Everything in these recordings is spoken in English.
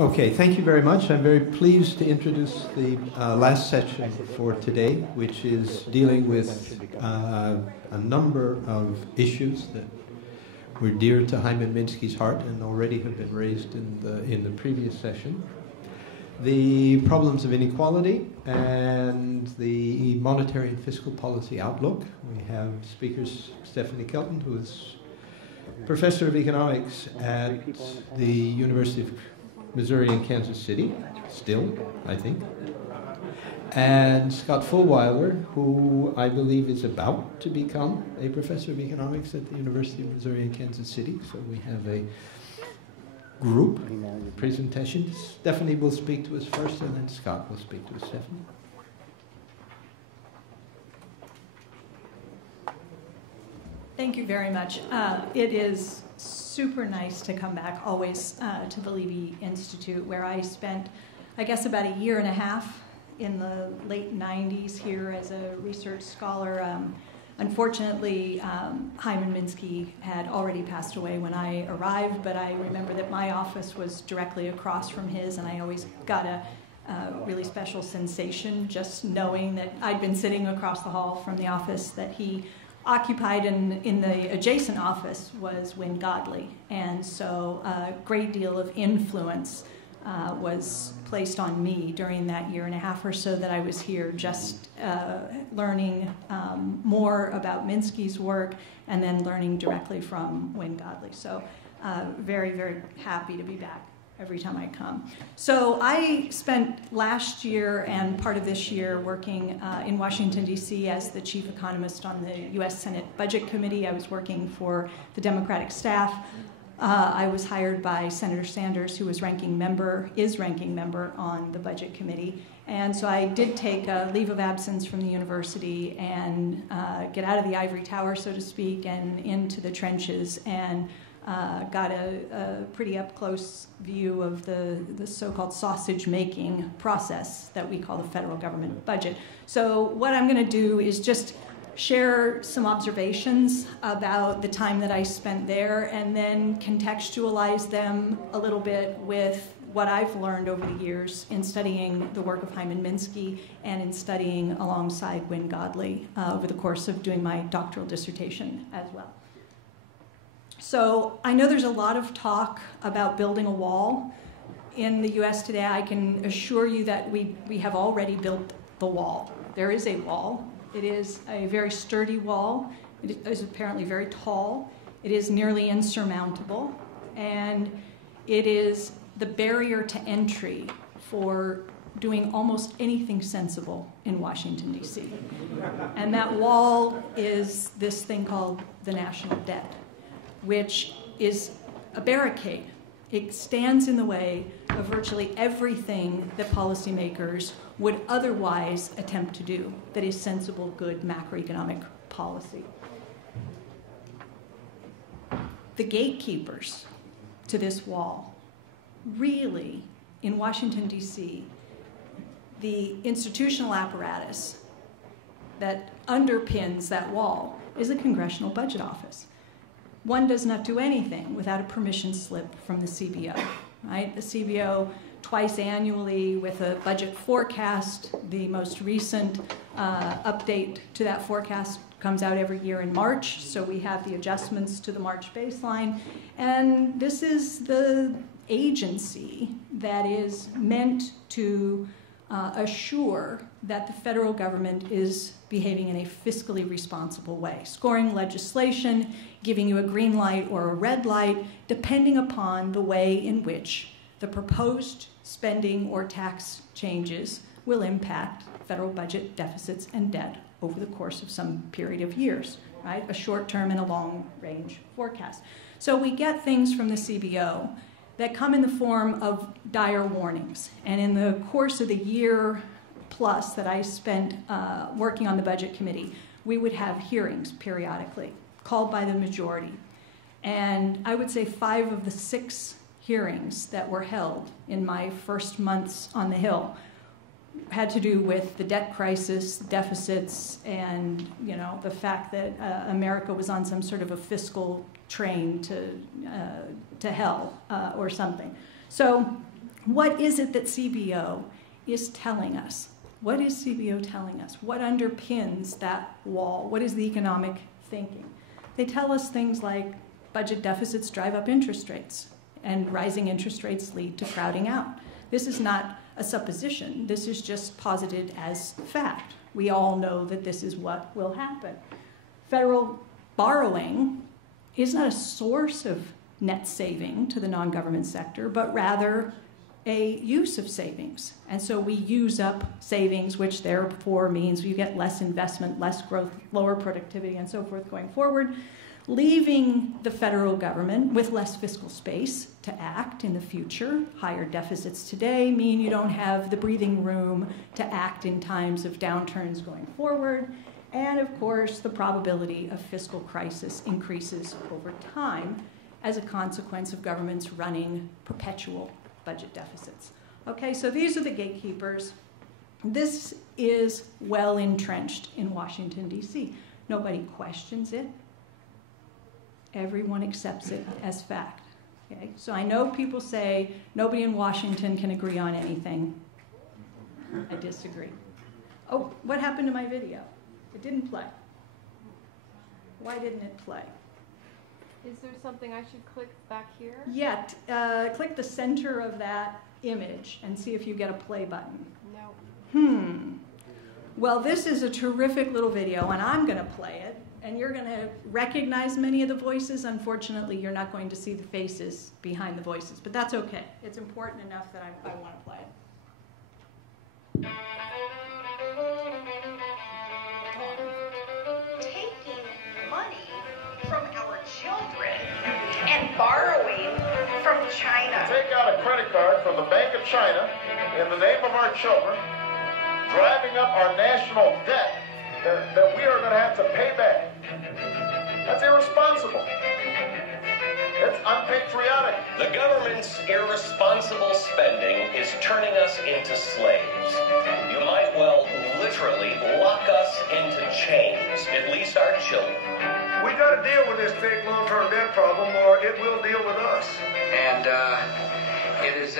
Okay, thank you very much. I'm very pleased to introduce the last section for today, which is dealing with a number of issues that were dear to Hyman Minsky's heart and already have been raised in the previous session. The problems of inequality and the monetary and fiscal policy outlook. We have speakers Stephanie Kelton, who is professor of economics at the University of Missouri in Kansas City, still, I think. And Scott Fullwiler, who I believe is about to become a professor of economics at the University of Missouri in Kansas City. So we have a group presentation. Stephanie will speak to us first, and then Scott will speak to us. Stephanie. Thank you very much. It is super nice to come back always to the Levy Institute, where I spent, I guess, about a year and a half in the late 90s here as a research scholar. Unfortunately, Hyman Minsky had already passed away when I arrived, but I remember that my office was directly across from his, and I always got a really special sensation just knowing that I'd been sitting across the hall from the office that he occupied. In the adjacent office was Wynne Godley, and so a great deal of influence was placed on me during that year and a half or so that I was here, just learning more about Minsky's work and then learning directly from Wynne Godley. So very, very happy to be back every time I come. So I spent last year and part of this year working in Washington, D.C. as the chief economist on the U.S. Senate Budget Committee. I was working for the staff. I was hired by Senator Sanders, who is ranking member on the Budget Committee. And so I did take a leave of absence from the university and get out of the ivory tower, so to speak, and into the trenches, and got a pretty up-close view of the so-called sausage-making process that we call the federal government budget. So what I'm going to do is just share some observations about the time that I spent there and then contextualize them a little bit with what I've learned over the years in studying the work of Hyman Minsky and in studying alongside Wynne Godley over the course of doing my doctoral dissertation as well. So I know there's a lot of talk about building a wall in the US today. I can assure you that we have already built the wall. There is a wall. It is a very sturdy wall. It is apparently very tall. It is nearly insurmountable. And it is the barrier to entry for doing almost anything sensible in Washington, D.C. And that wall is this thing called the national debt, which is a barricade. It stands in the way of virtually everything that policymakers would otherwise attempt to do that is sensible, good macroeconomic policy. The gatekeepers to this wall, really, in Washington, D.C., the institutional apparatus that underpins that wall is the Congressional Budget Office. One does not do anything without a permission slip from the CBO, right? The CBO twice annually with a budget forecast. The most recent update to that forecast comes out every year in March, so we have the adjustments to the March baseline. And this is the agency that is meant to assure that the federal government is behaving in a fiscally responsible way, scoring legislation, giving you a green light or a red light, depending upon the way in which the proposed spending or tax changes will impact federal budget deficits and debt over the course of some period of years, right? A short-term and a long-range forecast. So we get things from the CBO that come in the form of dire warnings. And in the course of the year plus that I spent working on the Budget Committee, we would have hearings periodically, called by the majority. And I would say 5 of the 6 hearings that were held in my first months on the Hill had to do with the debt crisis, deficits, and the fact that America was on some sort of a fiscal train to hell or something. So What is it that CBO is telling us? What is CBO telling us? What underpins that wall? What is the economic thinking? They tell us things like budget deficits drive up interest rates, and rising interest rates lead to crowding out. This is not a supposition. This is just posited as fact. We all know that this is what will happen. Federal borrowing is not a source of net saving to the non-government sector, but rather a use of savings. And so we use up savings, which therefore means we get less investment, less growth, lower productivity, and so forth going forward, leaving the federal government with less fiscal space to act in the future. Higher deficits today mean you don't have the breathing room to act in times of downturns going forward. And of course, the probability of fiscal crisis increases over time as a consequence of governments running perpetual budget deficits. Okay, so these are the gatekeepers. This is well entrenched in Washington, D.C. Nobody questions it. Everyone accepts it as fact. Okay? So I know people say nobody in Washington can agree on anything. I disagree. Oh, what happened to my video? It didn't play. Why didn't it play? Is there something I should click back here? Yeah, click the center of that image and see if you get a play button. No. Well, this is a terrific little video, and I'm going to play it. And you're going to recognize many of the voices. Unfortunately, you're not going to see the faces behind the voices, but that's okay. It's important enough that I want to play it. Taking money from our children and borrowing from China. Take out a credit card from the Bank of China in the name of our children, driving up our national debt that we are going to have to pay back. That's irresponsible. It's unpatriotic. The government's irresponsible spending is turning us into slaves. You might well literally lock us into chains, at least our children. We got to deal with this big long-term debt problem, or it will deal with us. And it is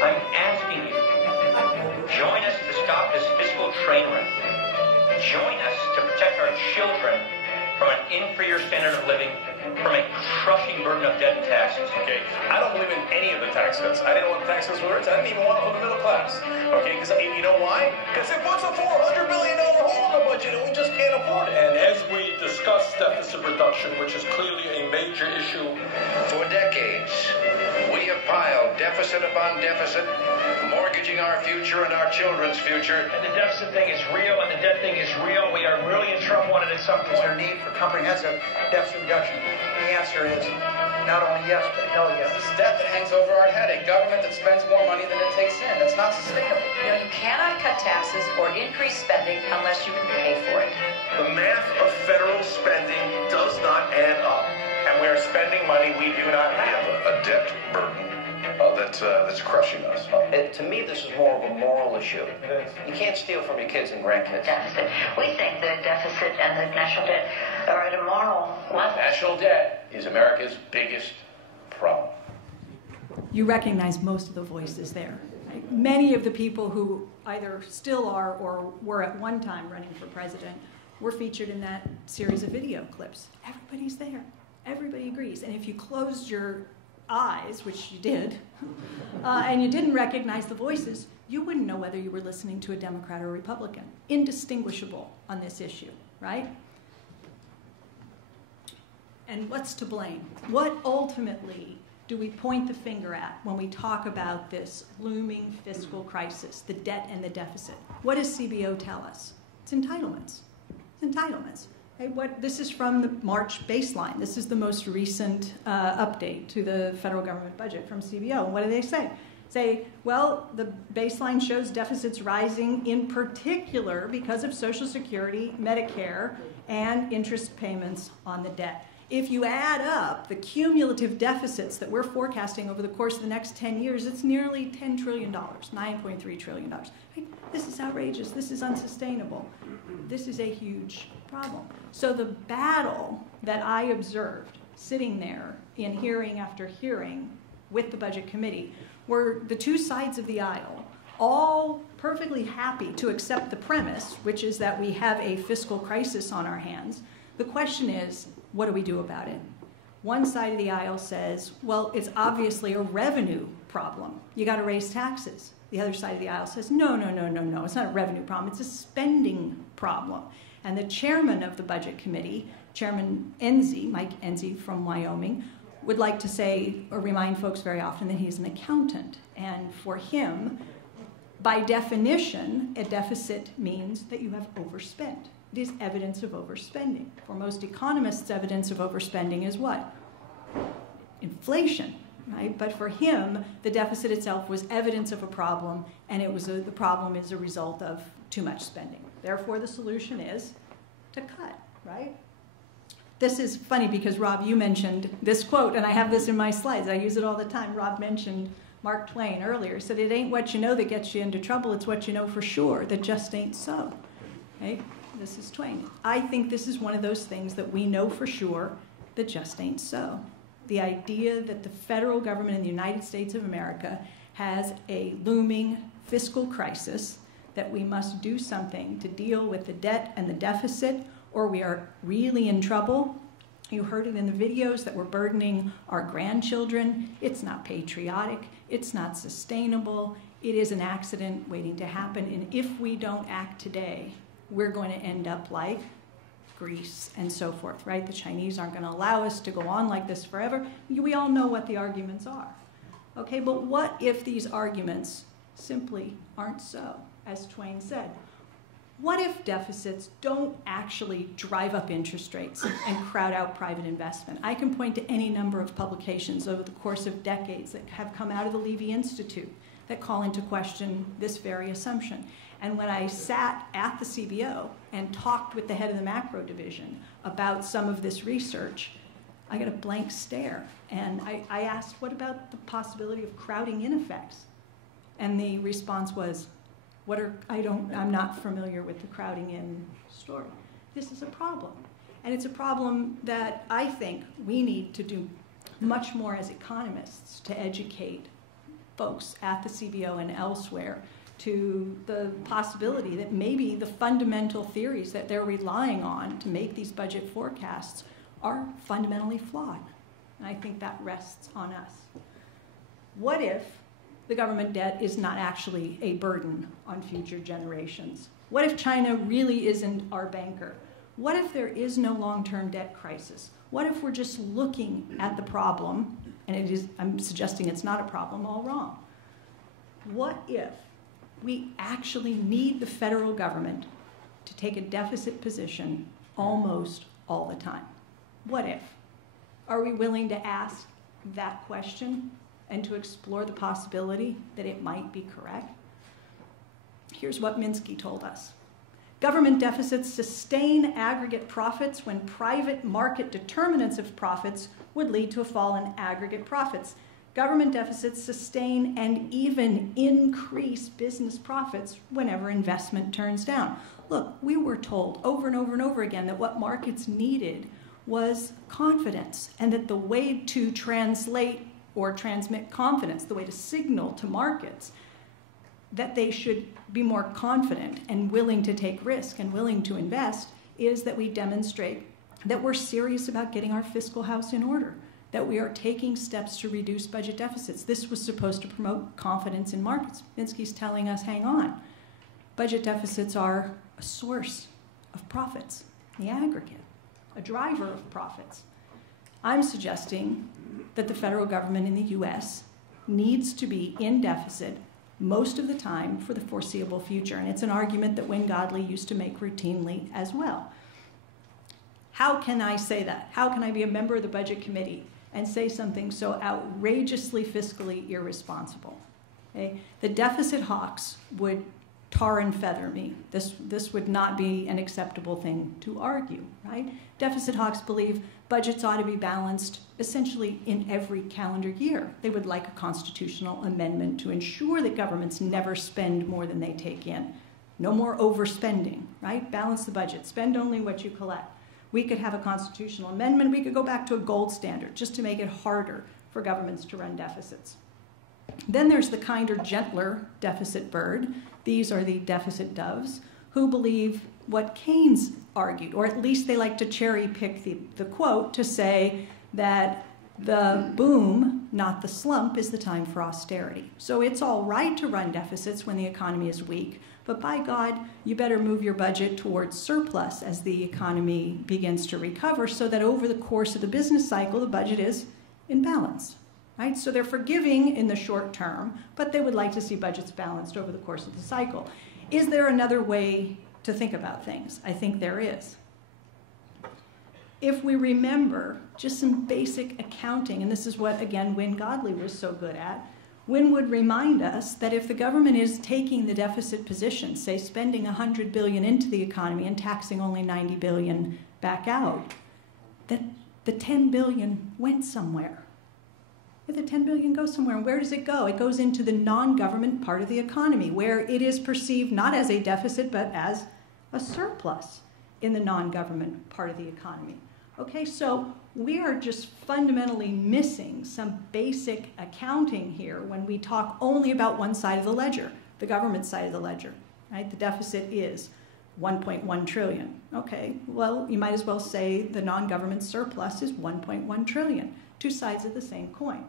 I'm asking you, join us to stop this fiscal train wreck. Join us to protect our children from an inferior standard of living, from a crushing burden of debt and taxes. Okay, I don't believe in any of the tax cuts. I didn't want the tax cuts were. I didn't even want them for the middle class. Okay, because you know why? Because it puts a $400 billion hole in the budget and we just can't afford it. And as we discuss deficit reduction, which is clearly a major issue. For decades, we have piled deficit upon deficit, mortgaging our future and our children's future. And the deficit thing is real, and the debt thing is real. We are really in trouble, and it's something. Is there a need for comprehensive deficit reduction? The answer is not only yes, but hell yes. This is debt that hangs over our head, a government that spends more money than it takes in. That's not sustainable. You know, you cannot cut taxes or increase spending unless you can pay for it. The math of federal spending does not add up. And we are spending money we do not have. A debt burden that's crushing us. To me, this is more of a moral issue. You can't steal from your kids and grandkids. Deficit. We think the deficit and the national debt are at a moral level. National debt is America's biggest problem. You recognize most of the voices there. Right? Many of the people who either still are or were at one time running for president were featured in that series of video clips. Everybody's there. Everybody agrees. And if you closed your eyes, which you did, and you didn't recognize the voices, you wouldn't know whether you were listening to a Democrat or a Republican. Indistinguishable on this issue, right? And what's to blame? What ultimately do we point the finger at when we talk about this looming fiscal crisis, the debt and the deficit? What does CBO tell us? It's entitlements. It's entitlements. Hey, this is from the March baseline. This is the most recent update to the federal government budget from CBO. And what do they say? Say, well, the baseline shows deficits rising in particular because of Social Security, Medicare, and interest payments on the debt. If you add up the cumulative deficits that we're forecasting over the course of the next 10 years, it's nearly $10 trillion, $9.3 trillion. This is outrageous. This is unsustainable. This is a huge problem. So the battle that I observed sitting there in hearing after hearing with the Budget Committee, were the two sides of the aisle all perfectly happy to accept the premise, which is that we have a fiscal crisis on our hands. The question is, what do we do about it? One side of the aisle says, well, it's obviously a revenue problem. You got to raise taxes. The other side of the aisle says, no, it's not a revenue problem, it's a spending problem. And the chairman of the Budget Committee, Chairman Enzi, Mike Enzi from Wyoming, would like to say, or remind folks very often, that he's an accountant. And for him, by definition, a deficit means that you have overspent. It is evidence of overspending. For most economists, evidence of overspending is what? Inflation, right? But for him, the deficit itself was evidence of a problem, and the problem is a result of too much spending. Therefore, the solution is to cut, right? This is funny because, Rob, you mentioned this quote, and I have this in my slides. I use it all the time. Rob mentioned Mark Twain earlier. He said, it ain't what you know that gets you into trouble, it's what you know for sure that just ain't so. Okay? This is Twain. I think this is one of those things that we know for sure that just ain't so. The idea that the federal government in the United States of America has a looming fiscal crisis, that we must do something to deal with the debt and the deficit, or we are really in trouble. You heard it in the videos that we're burdening our grandchildren. It's not patriotic. It's not sustainable. It is an accident waiting to happen. And if we don't act today, we're going to end up like Greece and so forth, right? The Chinese aren't going to allow us to go on like this forever. We all know what the arguments are. Okay, but what if these arguments simply aren't so, as Twain said? What if deficits don't actually drive up interest rates and crowd out private investment? I can point to any number of publications over the course of decades that have come out of the Levy Institute that call into question this very assumption. And when I sat at the CBO and talked with the head of the macro division about some of this research, I got a blank stare. And I asked, what about the possibility of crowding in effects? And the response was, I'm not familiar with the crowding in story. This is a problem. And it's a problem that I think we need to do much more as economists to educate folks at the CBO and elsewhere to the possibility that maybe the fundamental theories that they're relying on to make these budget forecasts are fundamentally flawed. And I think that rests on us. What if the government debt is not actually a burden on future generations? What if China really isn't our banker? What if there is no long-term debt crisis? What if we're just looking at the problem, and I'm suggesting it's not a problem, all wrong? What if we actually need the federal government to take a deficit position almost all the time? What if? Are we willing to ask that question and to explore the possibility that it might be correct? Here's what Minsky told us. Government deficits sustain aggregate profits when private market determinants of profits would lead to a fall in aggregate profits. Government deficits sustain and even increase business profits whenever investment turns down. Look, we were told over and over and over again that what markets needed was confidence, and that the way to translate or transmit confidence, the way to signal to markets that they should be more confident and willing to take risk and willing to invest, is that we demonstrate that we're serious about getting our fiscal house in order, that we are taking steps to reduce budget deficits. This was supposed to promote confidence in markets. Minsky's telling us, hang on, budget deficits are a source of profits in the aggregate, a driver of profits. I'm suggesting that the federal government in the US needs to be in deficit most of the time for the foreseeable future. And it's an argument that Wayne Godley used to make routinely as well. How can I say that? How can I be a member of the Budget Committee and say something so outrageously fiscally irresponsible? Okay? The deficit hawks would tar and feather me. This would not be an acceptable thing to argue, right? Deficit hawks believe budgets ought to be balanced essentially in every calendar year. They would like a constitutional amendment to ensure that governments never spend more than they take in. No more overspending, right? Balance the budget. Spend only what you collect. We could have a constitutional amendment. We could go back to a gold standard just to make it harder for governments to run deficits. Then there's the kinder, gentler deficit bird. These are the deficit doves who believe what Keynes argued, or at least they like to cherry pick the quote to say that the boom, not the slump, is the time for austerity. So it's all right to run deficits when the economy is weak, but by God, you better move your budget towards surplus as the economy begins to recover so that over the course of the business cycle, the budget is in balance. Right? So they're forgiving in the short term, but they would like to see budgets balanced over the course of the cycle. Is there another way to think about things? I think there is. If we remember just some basic accounting, and this is what, again, Wynne Godley was so good at, Wynne would remind us that if the government is taking the deficit position, say spending $100 billion into the economy and taxing only $90 billion back out, that the $10 billion went somewhere. The $10 billion goes somewhere. And where does it go? It goes into the non-government part of the economy, where it is perceived not as a deficit, but as a surplus in the non-government part of the economy. Okay, so we are just fundamentally missing some basic accounting here when we talk only about one side of the ledger, the government side of the ledger, right? The deficit is 1.1 trillion. Okay, well, you might as well say the non-government surplus is 1.1 trillion. Two sides of the same coin.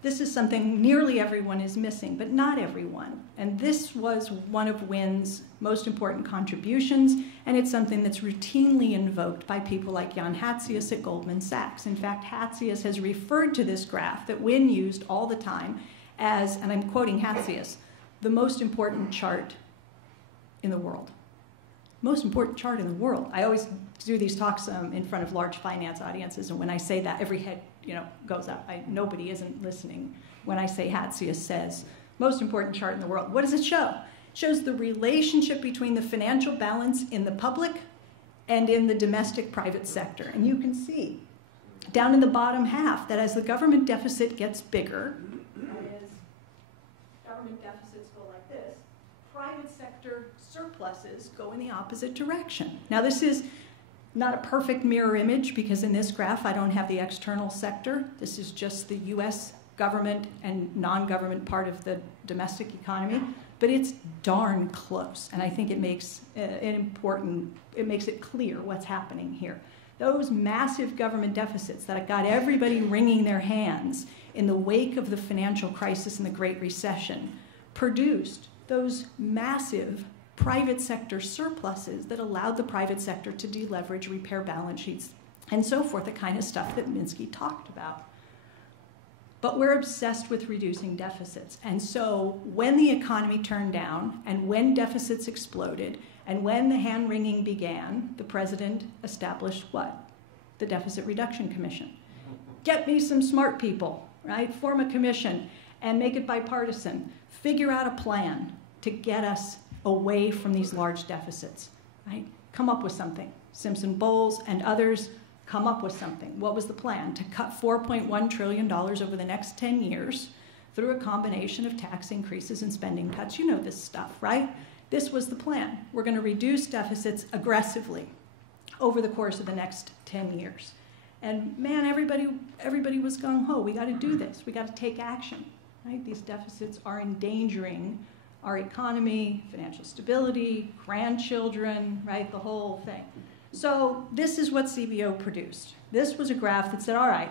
This is something nearly everyone is missing, but not everyone. And this was one of Wynne's most important contributions, and it's something that's routinely invoked by people like Jan Hatzius at Goldman Sachs. In fact, Hatzius has referred to this graph that Wynne used all the time as, and I'm quoting Hatzius, the most important chart in the world. Most important chart in the world. I always do these talks in front of large finance audiences, and when I say that, every head goes up. Nobody isn't listening when I say Hatzius says, most important chart in the world. What does it show? It shows the relationship between the financial balance in the public and in the domestic private sector. And you can see down in the bottom half that as the government deficit gets bigger, that is, government deficits go like this, private sector surpluses go in the opposite direction. Now this is not a perfect mirror image because in this graph I don't have the external sector. This is just the US government and non-government part of the domestic economy, but it's darn close. And I think it makes it makes it clear what's happening here. Those massive government deficits that got everybody wringing their hands in the wake of the financial crisis and the Great Recession produced those massive private sector surpluses that allowed the private sector to deleverage, repair balance sheets, and so forth, the kind of stuff that Minsky talked about. But we're obsessed with reducing deficits. And so when the economy turned down and when deficits exploded and when the hand-wringing began, the president established what? The Deficit Reduction Commission. Get me some smart people, right? Form a commission and make it bipartisan. Figure out a plan to get us away from these large deficits, right? Come up with something. Simpson Bowles and others come up with something. What was the plan? To cut $4.1 trillion over the next 10 years through a combination of tax increases and spending cuts. You know this stuff, right? This was the plan. We're going to reduce deficits aggressively over the course of the next 10 years. And man, everybody was gung-ho. We got to do this. We got to take action, right? These deficits are endangering our economy, financial stability, grandchildren, right, the whole thing. So this is what CBO produced. This was a graph that said, all right,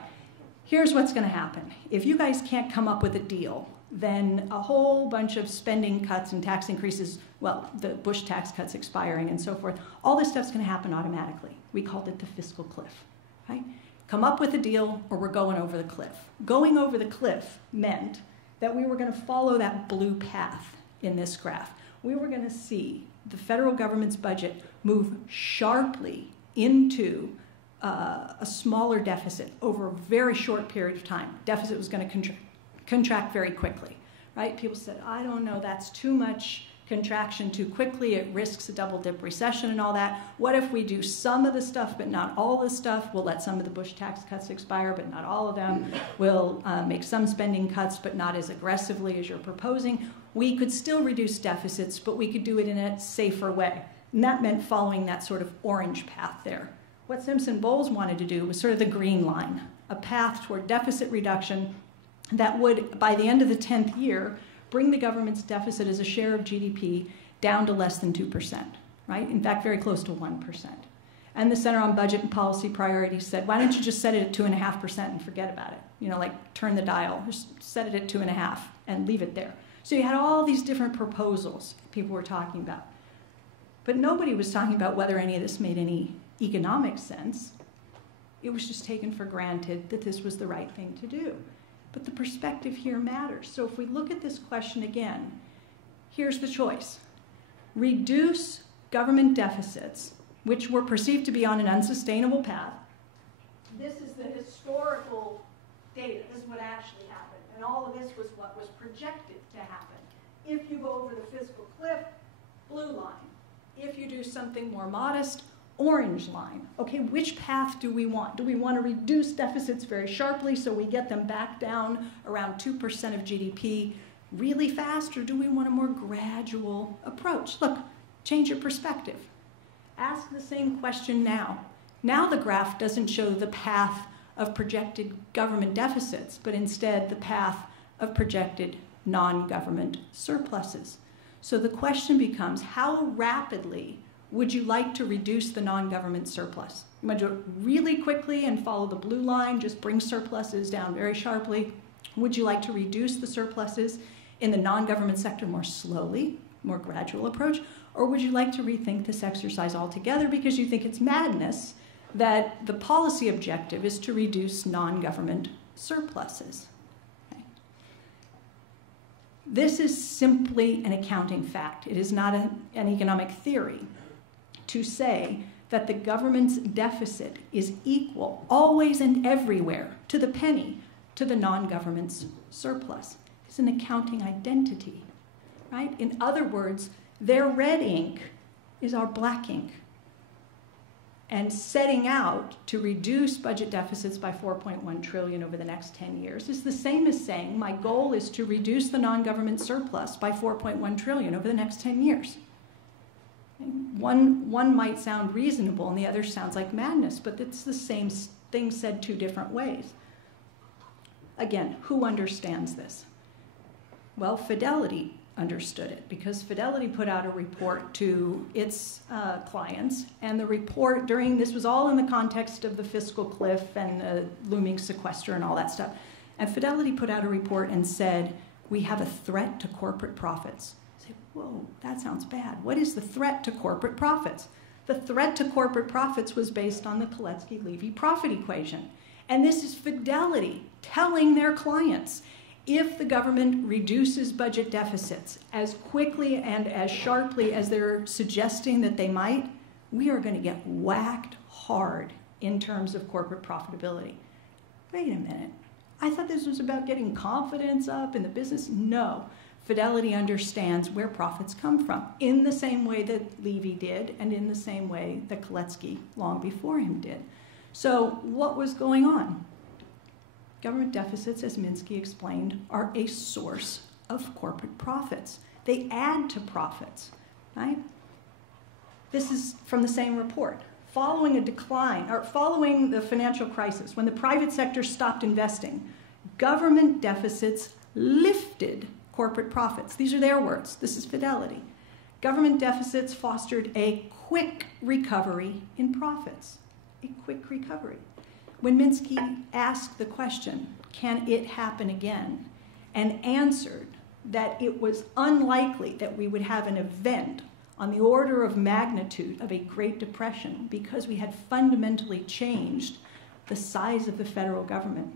here's what's going to happen. If you guys can't come up with a deal, then a whole bunch of spending cuts and tax increases, well, the Bush tax cuts expiring and so forth, all this stuff's going to happen automatically. We called it the fiscal cliff, right? Come up with a deal or we're going over the cliff. Going over the cliff meant that we were going to follow that blue path in this graph. We were going to see the federal government's budget move sharply into a smaller deficit over a very short period of time. Deficit was going to contract very quickly, right? People said, I don't know, that's too much contraction too quickly. It risks a double-dip recession and all that. What if we do some of the stuff but not all the stuff? We'll let some of the Bush tax cuts expire but not all of them. We'll make some spending cuts but not as aggressively as you're proposing. We could still reduce deficits, but we could do it in a safer way. And that meant following that sort of orange path there. What Simpson Bowles wanted to do was sort of the green line, a path toward deficit reduction that would, by the end of the 10th year, bring the government's deficit as a share of GDP down to less than 2%, right? In fact, very close to 1%. And the Center on Budget and Policy Priorities said, why don't you just set it at 2.5% and forget about it? You know, like turn the dial, just set it at 2.5 and leave it there. So you had all these different proposals people were talking about. But nobody was talking about whether any of this made any economic sense. It was just taken for granted that this was the right thing to do. But the perspective here matters. So if we look at this question again, here's the choice. Reduce government deficits, which were perceived to be on an unsustainable path. This is the historical data. This is what actually happened. And all of this was what was projected to happen. If you go over the fiscal cliff, blue line. If you do something more modest, orange line. Okay, which path do we want? Do we want to reduce deficits very sharply so we get them back down around 2% of GDP really fast, or do we want a more gradual approach? Look, change your perspective. Ask the same question now. Now the graph doesn't show the path of projected government deficits, but instead the path of projected non-government surpluses. So the question becomes, how rapidly would you like to reduce the non-government surplus? You want to do it really quickly and follow the blue line, just bring surpluses down very sharply? Would you like to reduce the surpluses in the non-government sector more slowly, more gradual approach? Or would you like to rethink this exercise altogether because you think it's madness that the policy objective is to reduce non-government surpluses? Okay. This is simply an accounting fact. It is not an economic theory to say that the government's deficit is equal always and everywhere to the penny to the non-government's surplus. It's an accounting identity, right? In other words, their red ink is our black ink. And setting out to reduce budget deficits by 4.1 trillion over the next 10 years is the same as saying my goal is to reduce the non-government surplus by 4.1 trillion over the next 10 years. One might sound reasonable and the other sounds like madness, but it's the same thing said two different ways. Again, who understands this? Well, Fidelity understood it because Fidelity put out a report to its clients, and the report this was all in the context of the fiscal cliff and looming sequester and all that stuff. And Fidelity put out a report and said, we have a threat to corporate profits. I say, whoa, that sounds bad. What is the threat to corporate profits? The threat to corporate profits was based on the Levy profit equation. And this is Fidelity telling their clients, if the government reduces budget deficits as quickly and as sharply as they're suggesting that they might, we are going to get whacked hard in terms of corporate profitability. Wait a minute. I thought this was about getting confidence up in the business. No. Fidelity understands where profits come from in the same way that Levy did and in the same way that Keletsky long before him did. So what was going on? Government deficits, as Minsky explained, are a source of corporate profits. They add to profits, right? This is from the same report. Following a decline, or following the financial crisis, when the private sector stopped investing, government deficits lifted corporate profits. These are their words. This is Fidelity. Government deficits fostered a quick recovery in profits. A quick recovery. When Minsky asked the question, can it happen again, and answered that it was unlikely that we would have an event on the order of magnitude of a Great Depression because we had fundamentally changed the size of the federal government.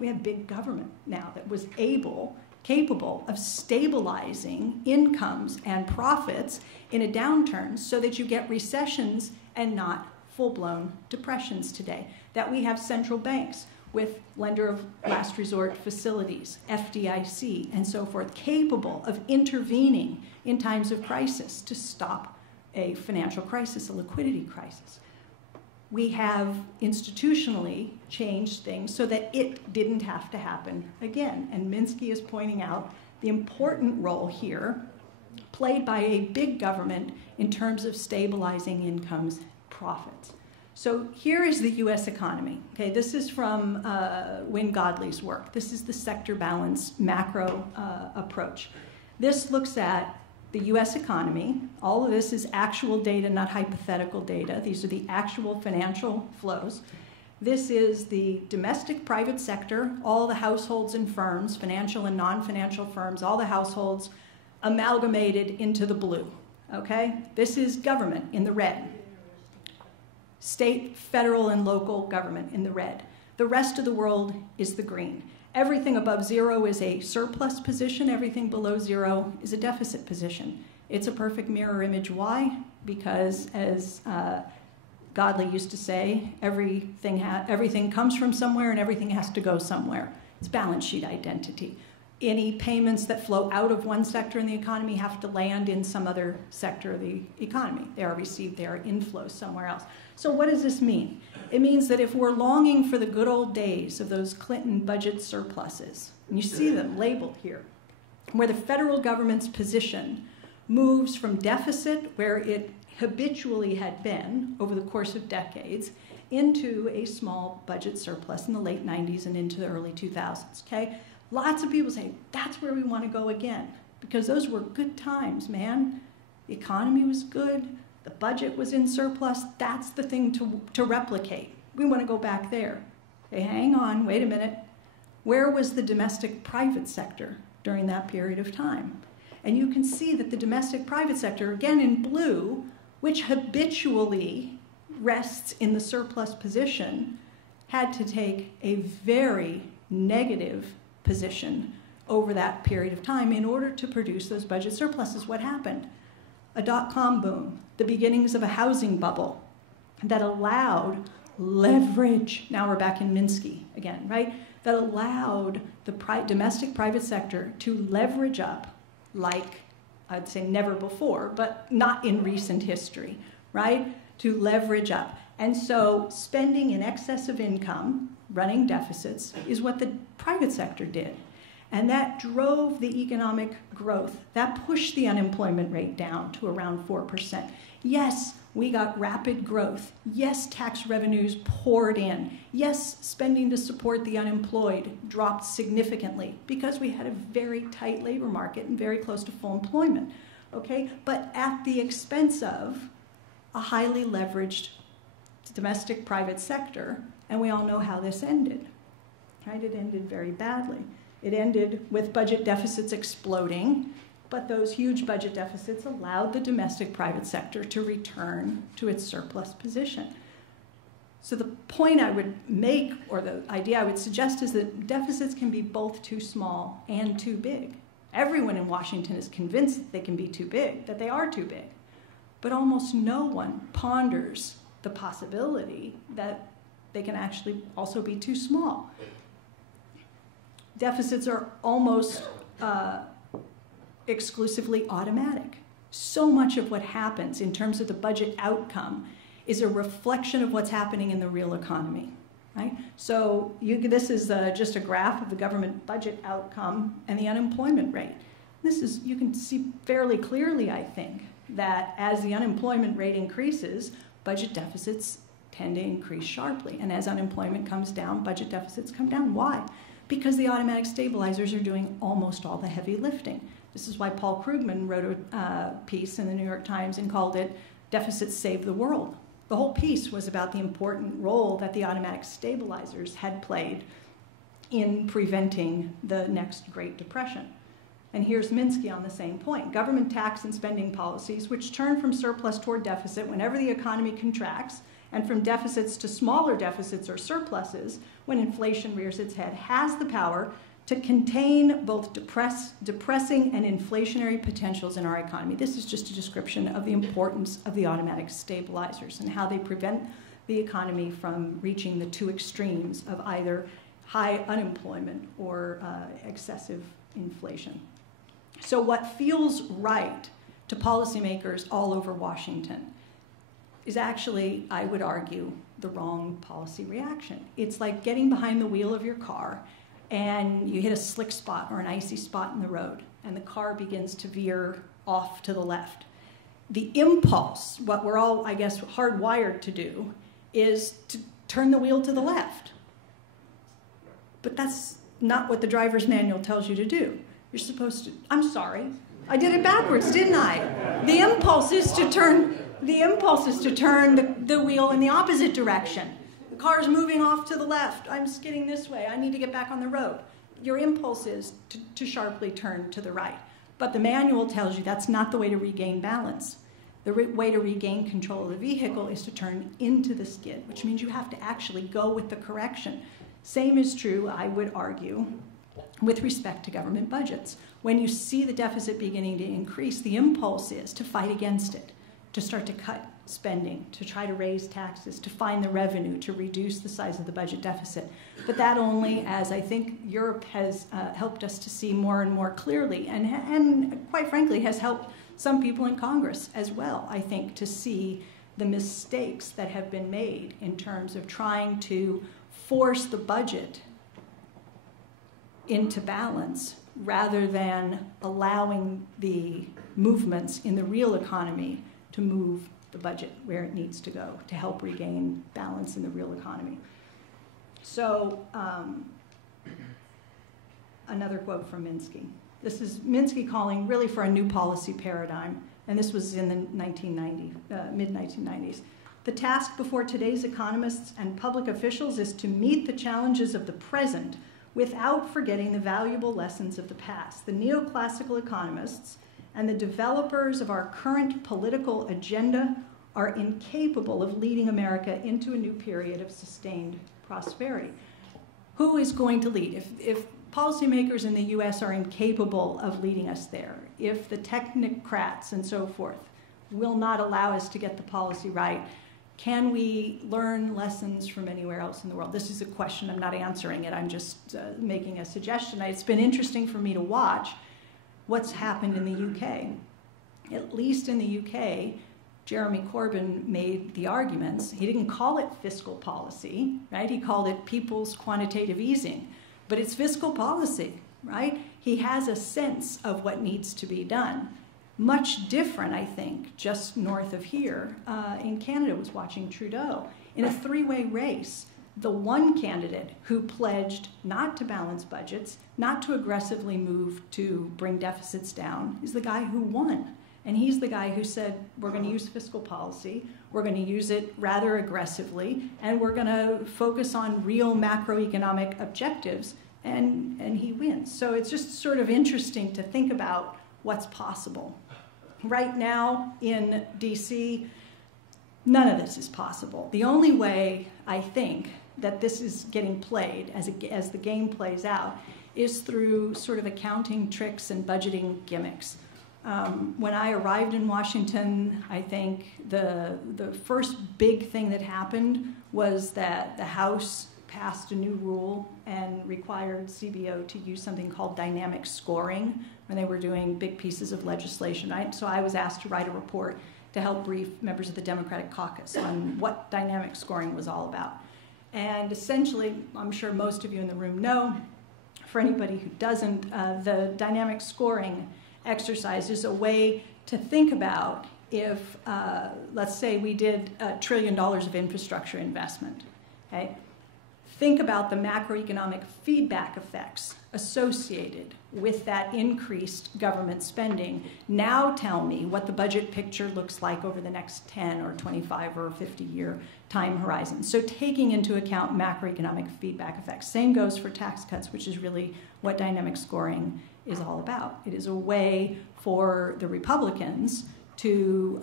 We have big government now that was capable of stabilizing incomes and profits in a downturn so that you get recessions and not full-blown depressions today. That we have central banks with lender of last resort facilities, FDIC, and so forth, capable of intervening in times of crisis to stop a financial crisis, a liquidity crisis. We have institutionally changed things so that it didn't have to happen again. And Minsky is pointing out the important role here played by a big government in terms of stabilizing incomes, profits. So here is the US economy. Okay, this is from Wynne Godley's work. This is the sector balance macro approach. This looks at the US economy. All of this is actual data, not hypothetical data. These are the actual financial flows. This is the domestic private sector, all the households and firms, financial and non-financial firms, all the households amalgamated into the blue, okay? This is government in the red. State, federal, and local government in the red. The rest of the world is the green. Everything above zero is a surplus position. Everything below zero is a deficit position. It's a perfect mirror image. Why? Because as Godley used to say, everything comes from somewhere and everything has to go somewhere. It's balance sheet identity. Any payments that flow out of one sector in the economy have to land in some other sector of the economy. They are received, they are inflows somewhere else. So what does this mean? It means that if we're longing for the good old days of those Clinton budget surpluses, and you see them labeled here, where the federal government's position moves from deficit, where it habitually had been over the course of decades, into a small budget surplus in the late 90s and into the early 2000s, okay? Lots of people say, that's where we want to go again, because those were good times, man. The economy was good, the budget was in surplus, that's the thing to replicate. We want to go back there. Okay, hang on, wait a minute. Where was the domestic private sector during that period of time? And you can see that the domestic private sector, again in blue, which habitually rests in the surplus position, had to take a very negative position over that period of time in order to produce those budget surpluses. What happened? A dot-com boom, the beginnings of a housing bubble that allowed leverage. Now we're back in Minsky again, right? That allowed the domestic private sector to leverage up like, I'd say never before, but not in recent history, right? To leverage up. And so spending in excess of income, running deficits, is what the private sector did. And that drove the economic growth. That pushed the unemployment rate down to around 4%. Yes, we got rapid growth. Yes, tax revenues poured in. Yes, spending to support the unemployed dropped significantly because we had a very tight labor market and very close to full employment, okay? But at the expense of a highly leveraged domestic private sector, and we all know how this ended, right? It ended very badly. It ended with budget deficits exploding, but those huge budget deficits allowed the domestic private sector to return to its surplus position. So the point I would make, or the idea I would suggest, is that deficits can be both too small and too big. Everyone in Washington is convinced that they can be too big, that they are too big. But almost no one ponders the possibility that they can actually also be too small. Deficits are almost exclusively automatic. So much of what happens in terms of the budget outcome is a reflection of what's happening in the real economy, right? So this is just a graph of the government budget outcome and the unemployment rate. You can see fairly clearly, I think, that as the unemployment rate increases, budget deficits tend to increase sharply. And as unemployment comes down, budget deficits come down. Why? Because the automatic stabilizers are doing almost all the heavy lifting. This is why Paul Krugman wrote a piece in the New York Times and called it "Deficits Save the World." The whole piece was about the important role that the automatic stabilizers had played in preventing the next Great Depression. And here's Minsky on the same point. Government tax and spending policies, which turn from surplus toward deficit whenever the economy contracts, and from deficits to smaller deficits or surpluses when inflation rears its head, has the power to contain both depressing and inflationary potentials in our economy. This is just a description of the importance of the automatic stabilizers and how they prevent the economy from reaching the two extremes of either high unemployment or excessive inflation. So what feels right to policymakers all over Washington is actually, I would argue, the wrong policy reaction. It's like getting behind the wheel of your car and you hit a slick spot or an icy spot in the road, and the car begins to veer off to the left. The impulse, what we're all, I guess, hardwired to do, is to turn the wheel to the left. But that's not what the driver's manual tells you to do. You're supposed to, I'm sorry, I did it backwards, didn't I? The impulse is to turn the wheel in the opposite direction. The car's moving off to the left. I'm skidding this way. I need to get back on the road. Your impulse is to sharply turn to the right. But the manual tells you that's not the way to regain balance. The way to regain control of the vehicle is to turn into the skid, which means you have to actually go with the correction. Same is true, I would argue, with respect to government budgets. When you see the deficit beginning to increase, the impulse is to fight against it, to start to cut spending, to try to raise taxes, to find the revenue, to reduce the size of the budget deficit. But that only, as I think Europe has helped us to see more and more clearly, and quite frankly has helped some people in Congress as well, I think, to see the mistakes that have been made in terms of trying to force the budget into balance rather than allowing the movements in the real economy to move the budget where it needs to go to help regain balance in the real economy. So another quote from Minsky. This is Minsky calling really for a new policy paradigm, and this was in the mid-1990s. The task before today's economists and public officials is to meet the challenges of the present without forgetting the valuable lessons of the past. The neoclassical economists and the developers of our current political agenda are incapable of leading America into a new period of sustained prosperity. Who is going to lead? If policymakers in the US are incapable of leading us there, if the technocrats and so forth will not allow us to get the policy right, can we learn lessons from anywhere else in the world? This is a question, I'm not answering it, I'm just making a suggestion. It's been interesting for me to watch what's happened in the UK. At least in the UK, Jeremy Corbyn made the arguments. He didn't call it fiscal policy, right? He called it people's quantitative easing. But it's fiscal policy, right? He has a sense of what needs to be done. Much different, I think, just north of here. In Canada, was watching Trudeau. In a three-way race, the one candidate who pledged not to balance budgets, not to aggressively move to bring deficits down, is the guy who won. And he's the guy who said, we're going to use fiscal policy, we're going to use it rather aggressively, and we're going to focus on real macroeconomic objectives, and he wins. So it's just sort of interesting to think about what's possible. Right now in DC, none of this is possible. The only way, I think, that this is getting played as the game plays out is through sort of accounting tricks and budgeting gimmicks. When I arrived in Washington, I think the first big thing that happened was that the House passed a new rule and required CBO to use something called dynamic scoring when they were doing big pieces of legislation, right? So I was asked to write a report to help brief members of the Democratic caucus on what dynamic scoring was all about. And essentially, I'm sure most of you in the room know, for anybody who doesn't, the dynamic scoring exercise is a way to think about if, let's say we did $1 trillion of infrastructure investment, okay? Think about the macroeconomic feedback effects associated with that increased government spending. Now tell me what the budget picture looks like over the next 10 or 25 or 50-year time horizon. So taking into account macroeconomic feedback effects. Same goes for tax cuts, which is really what dynamic scoring is all about. It is a way for the Republicans to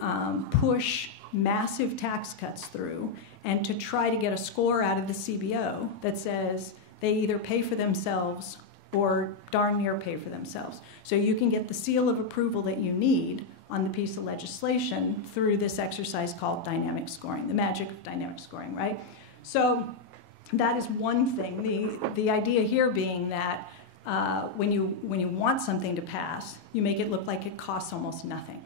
push massive tax cuts through and to try to get a score out of the CBO that says they either pay for themselves or darn near pay for themselves. So you can get the seal of approval that you need on the piece of legislation through this exercise called dynamic scoring, the magic of dynamic scoring, right? So that is one thing. The idea here being that when you want something to pass, you make it look like it costs almost nothing.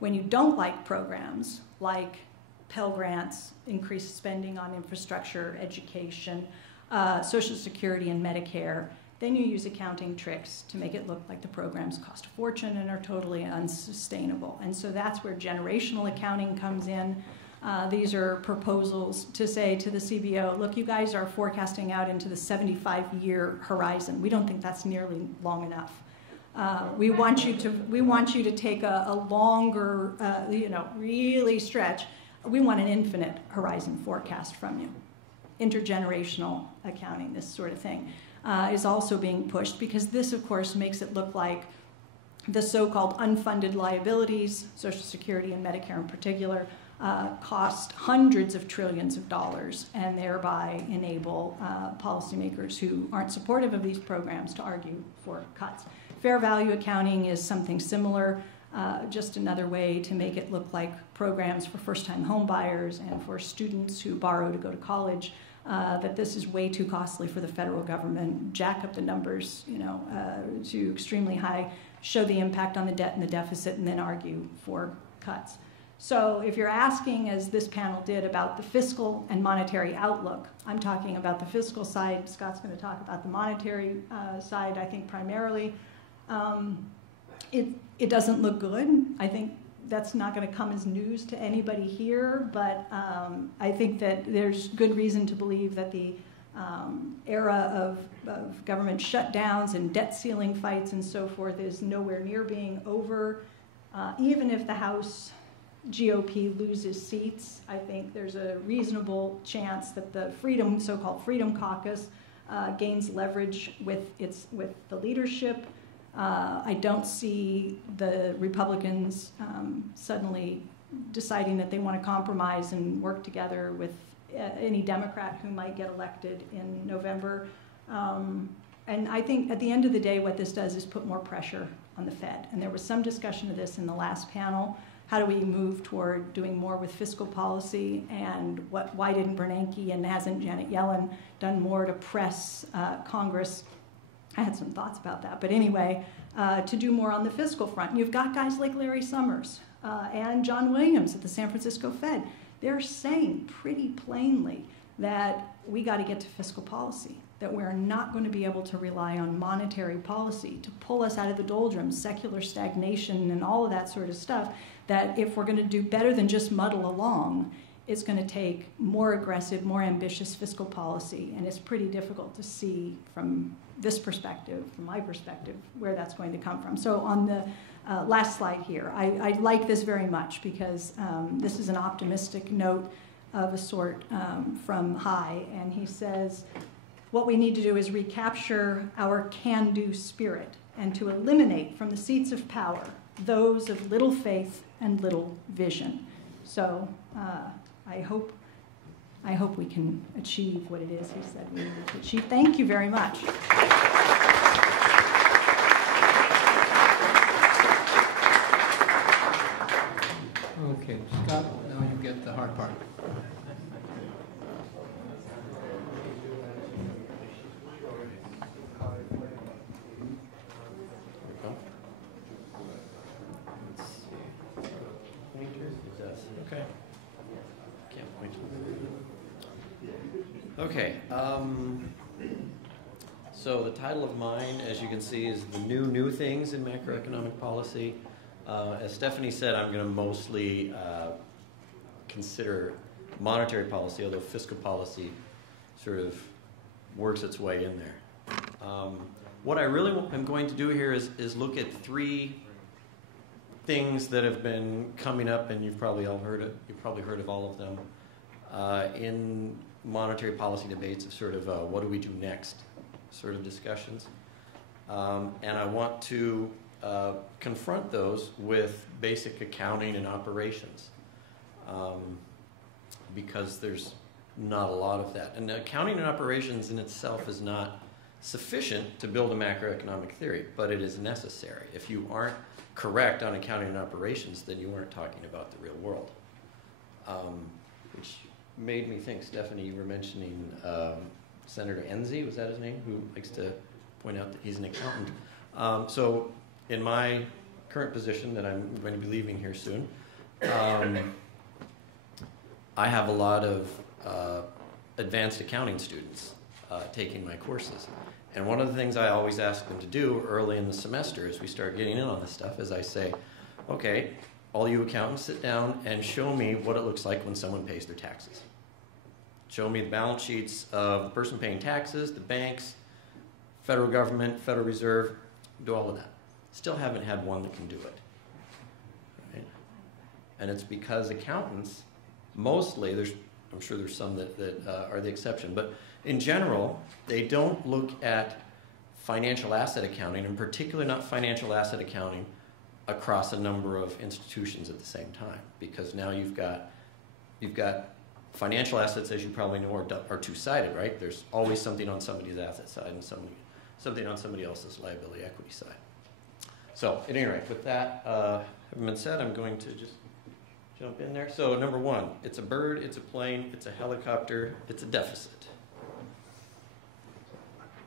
When you don't like programs like Pell Grants, increased spending on infrastructure, education, Social Security and Medicare, then you use accounting tricks to make it look like the programs cost a fortune and are totally unsustainable. And so that's where generational accounting comes in. These are proposals to say to the CBO, look, you guys are forecasting out into the 75-year horizon. We don't think that's nearly long enough. We want you to take a longer, really stretch. We want an infinite horizon forecast from you. Intergenerational accounting, this sort of thing, is also being pushed because this, of course, makes it look like the so-called unfunded liabilities, Social Security and Medicare in particular, cost hundreds of trillions of dollars and thereby enable policymakers who aren't supportive of these programs to argue for cuts. Fair value accounting is something similar, just another way to make it look like programs for first-time home buyers and for students who borrow to go to college, that this is way too costly for the federal government, jack up the numbers, to extremely high, show the impact on the debt and the deficit, and then argue for cuts. So if you're asking, as this panel did, about the fiscal and monetary outlook, I'm talking about the fiscal side. Scott's going to talk about the monetary side, I think, primarily. It doesn't look good. I think that's not going to come as news to anybody here, but I think that there's good reason to believe that the era of government shutdowns and debt ceiling fights and so forth is nowhere near being over. Even if the House GOP loses seats, I think there's a reasonable chance that the so-called Freedom Caucus gains leverage with the leadership. I don't see the Republicans suddenly deciding that they want to compromise and work together with any Democrat who might get elected in November. And I think at the end of the day, what this does is put more pressure on the Fed. And there was some discussion of this in the last panel. How do we move toward doing more with fiscal policy, and why didn't Bernanke and hasn't Janet Yellen done more to press Congress? I had some thoughts about that, but anyway, to do more on the fiscal front. You've got guys like Larry Summers and John Williams at the San Francisco Fed. They're saying pretty plainly that we got to get to fiscal policy, that we're not going to be able to rely on monetary policy to pull us out of the doldrums, secular stagnation and all of that sort of stuff, that if we're going to do better than just muddle along, it's going to take more aggressive, more ambitious fiscal policy, and it's pretty difficult to see from this perspective, from my perspective, where that's going to come from. So on the last slide here, I like this very much because this is an optimistic note of a sort from High, and he says, what we need to do is recapture our can-do spirit and to eliminate from the seats of power those of little faith and little vision. So I hope we can achieve what it is he said we need to achieve. Thank you very much. Okay, Scott, now you get the hard part. Okay. Can't point. Okay. So the title of mine, as you can see, is The New Things in Macroeconomic Policy. As Stephanie said, I'm going to mostly consider monetary policy, although fiscal policy sort of works its way in there. What I really am going to do here is look at three things that have been coming up, and you've probably heard of all of them in monetary policy debates of sort of what do we do next sort of discussions. And I want to confront those with basic accounting and operations because there's not a lot of that. And accounting and operations in itself is not sufficient to build a macroeconomic theory, but it is necessary. If you aren't correct on accounting and operations, then you aren't talking about the real world. Which made me think, Stephanie, you were mentioning Senator Enzi, was that his name, who likes to point out that he's an accountant. So in my current position that I'm going to be leaving here soon, I have a lot of advanced accounting students taking my courses. And one of the things I always ask them to do early in the semester as we start getting in on this stuff is I say, okay, all you accountants sit down and show me what it looks like when someone pays their taxes. Show me the balance sheets of the person paying taxes, the banks, federal government, Federal Reserve, do all of that. Still haven't had one that can do it. Right? And it's because accountants, mostly, I'm sure there's some that are the exception, but in general, they don't look at financial asset accounting, and particularly not financial asset accounting across a number of institutions at the same time, because now you've got financial assets, as you probably know, are two-sided, right? There's always something on somebody's asset side and something on somebody else's liability equity side. So at any rate, with that having been said, I'm going to just jump in there. So number one, it's a bird, it's a plane, it's a helicopter, it's a deficit.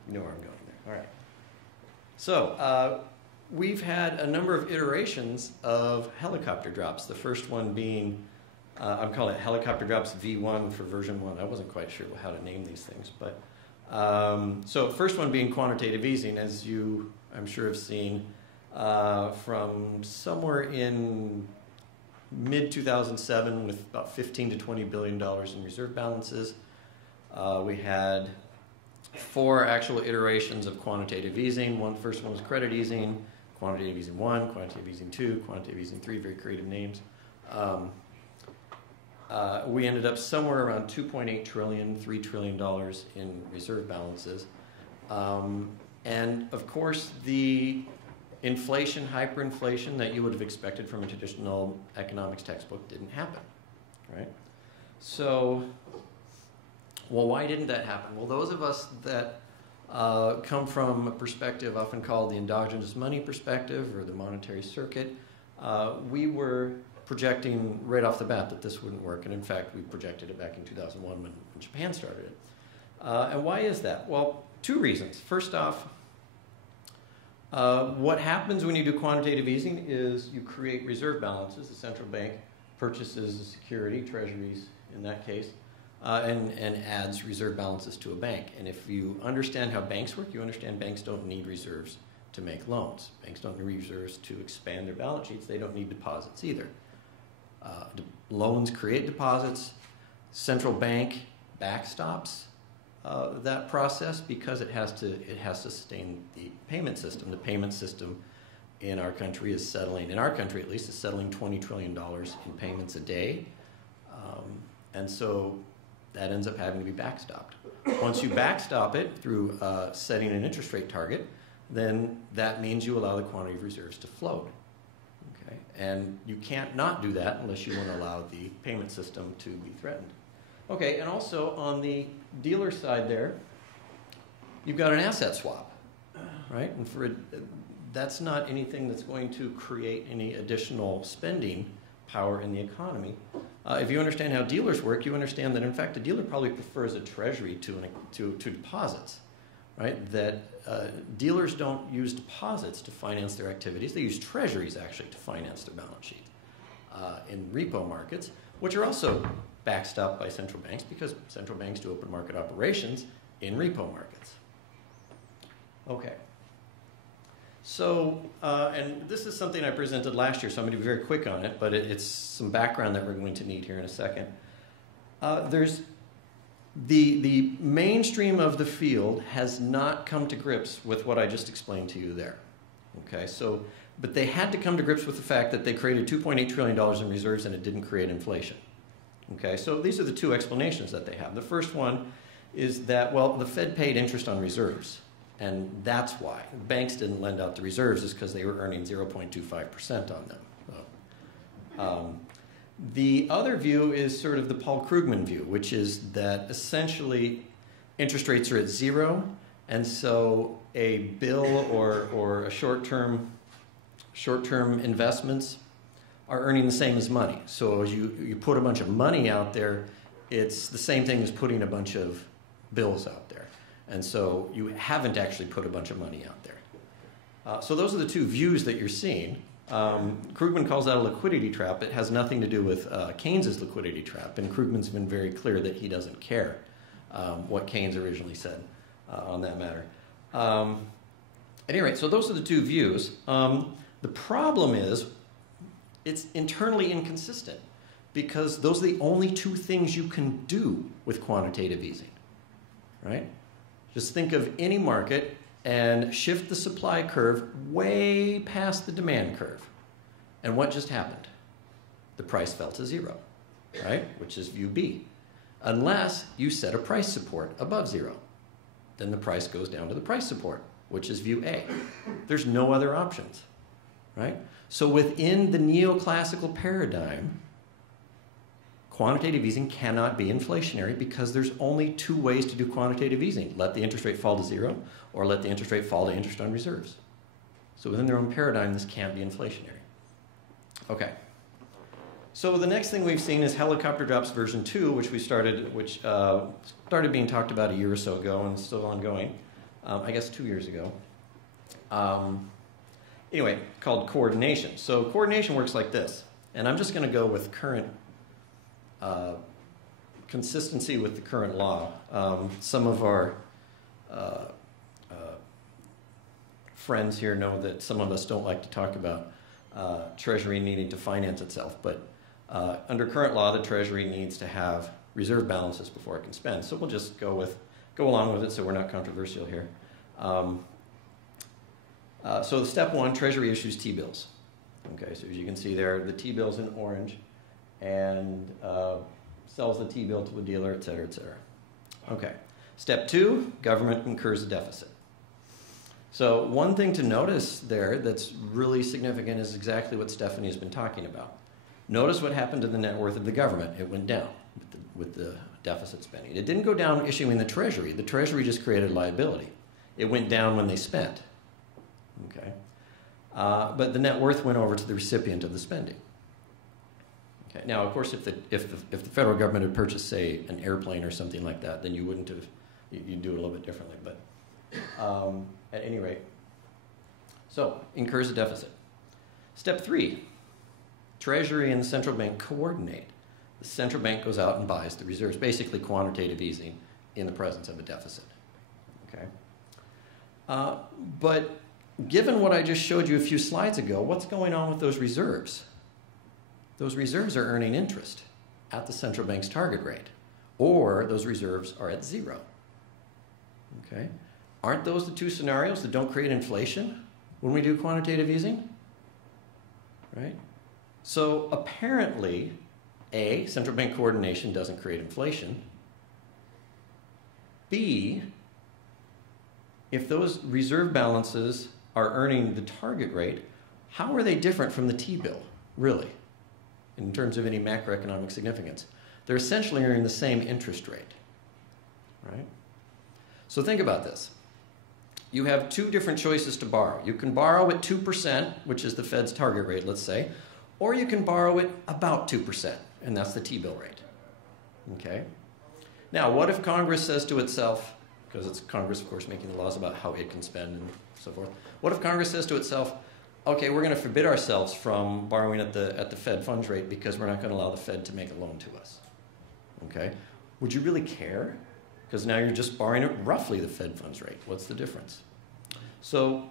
You know where I'm going there. All right. So we've had a number of iterations of helicopter drops. The first one being, I'm calling it helicopter drops V1 for version 1. I wasn't quite sure how to name these things. But so first one being quantitative easing, as you, I'm sure, have seen from somewhere in mid-2007 with about $15 to $20 billion in reserve balances. We had 4 actual iterations of quantitative easing. First one was credit easing, quantitative easing 1, quantitative easing 2, quantitative easing 3, very creative names. We ended up somewhere around $2.8 trillion, $3 trillion in reserve balances. And of course, the inflation, hyperinflation that you would have expected from a traditional economics textbook didn't happen, right? So, well, why didn't that happen? Well, those of us that come from a perspective often called the endogenous money perspective or the monetary circuit, we were projecting right off the bat that this wouldn't work. And in fact, we projected it back in 2001 when Japan started it. And why is that? Well, 2 reasons. First off, what happens when you do quantitative easing is you create reserve balances. The central bank purchases a security, treasuries in that case, and adds reserve balances to a bank. And if you understand how banks work, you understand banks don't need reserves to make loans. Banks don't need reserves to expand their balance sheets. They don't need deposits either. Loans create deposits. Central bank backstops that process because it has to sustain the payment system. The payment system in our country is settling, in our country at least, is settling $20 trillion in payments a day. And so that ends up having to be backstopped. Once you backstop it through setting an interest rate target, then that means you allow the quantity of reserves to float. Okay? And you can't not do that unless you want to allow the payment system to be threatened. Okay, and also on the dealer side there, you've got an asset swap, right? And that's not anything that's going to create any additional spending power in the economy. If you understand how dealers work, you understand that, in fact, a dealer probably prefers a treasury to deposits, right? That dealers don't use deposits to finance their activities. They use treasuries, actually, to finance their balance sheet in repo markets, which are also backstopped by central banks because central banks do open market operations in repo markets. Okay. So, and this is something I presented last year, so I'm going to be very quick on it, but it's some background that we're going to need here in a second. There's the mainstream of the field has not come to grips with what I just explained to you there. Okay, so, but they had to come to grips with the fact that they created $2.8 trillion in reserves and it didn't create inflation. Okay, so these are the 2 explanations that they have. The first one is that, well, the Fed paid interest on reserves. And that's why. Banks didn't lend out the reserves is because they were earning 0.25% on them. The other view is sort of the Paul Krugman view, which is that essentially interest rates are at 0, and so a bill or a short-term investments are earning the same as money. So as you put a bunch of money out there, it's the same thing as putting a bunch of bills out there. And so you haven't actually put a bunch of money out there. So those are the 2 views that you're seeing. Krugman calls that a liquidity trap. It has nothing to do with Keynes's liquidity trap. And Krugman's been very clear that he doesn't care what Keynes originally said on that matter. At any rate, so those are the two views. The problem is it's internally inconsistent because those are the only two things you can do with quantitative easing, right? Just think of any market and shift the supply curve way past the demand curve. And what just happened? The price fell to zero, right? Which is view B. Unless you set a price support above zero. Then the price goes down to the price support, which is view A. There's no other options, right? So within the neoclassical paradigm, quantitative easing cannot be inflationary because there's only two ways to do quantitative easing. Let the interest rate fall to zero or let the interest rate fall to interest on reserves. So within their own paradigm, this can't be inflationary. Okay. So the next thing we've seen is helicopter drops version 2, which started being talked about a year or so ago and is still ongoing. I guess 2 years ago. Anyway, called coordination. So coordination works like this. And I'm just going to go with current consistency with the current law. Some of our friends here know that some of us don't like to talk about Treasury needing to finance itself, but under current law, the Treasury needs to have reserve balances before it can spend. So we'll just go along with it so we're not controversial here. So step 1, Treasury issues T-bills. Okay, so as you can see there, the T-bill's in orange and sells the T-bill to a dealer, et cetera, et cetera. Okay, step 2, government incurs a deficit. So one thing to notice there that's really significant is exactly what Stephanie has been talking about. Notice what happened to the net worth of the government. It went down with the deficit spending. It didn't go down issuing the Treasury. The Treasury just created liability. It went down when they spent. Okay, but the net worth went over to the recipient of the spending. Okay. Now, of course, if the federal government had purchased, say, an airplane or something like that, then you wouldn't have. You'd do it a little bit differently. But at any rate, so incurs a deficit. Step 3, Treasury and the central bank coordinate. The central bank goes out and buys the reserves, basically quantitative easing in the presence of a deficit. Okay, but given what I just showed you a few slides ago, what's going on with those reserves? Those reserves are earning interest at the central bank's target rate, or those reserves are at zero. Okay? Aren't those the two scenarios that don't create inflation when we do quantitative easing? Right? So apparently, A, central bank coordination doesn't create inflation. B, if those reserve balances are earning the target rate, how are they different from the T-bill, really, in terms of any macroeconomic significance? They're essentially earning the same interest rate, right? So think about this. You have two different choices to borrow. You can borrow at 2%, which is the Fed's target rate, let's say, or you can borrow at about 2%, and that's the T-bill rate, okay? Now, what if Congress says to itself, because it's Congress, of course, making the laws about how it can spend and so forth. What if Congress says to itself, okay, we're going to forbid ourselves from borrowing at the Fed funds rate because we're not going to allow the Fed to make a loan to us? Okay? Would you really care? Because now you're just borrowing at roughly the Fed funds rate. What's the difference? So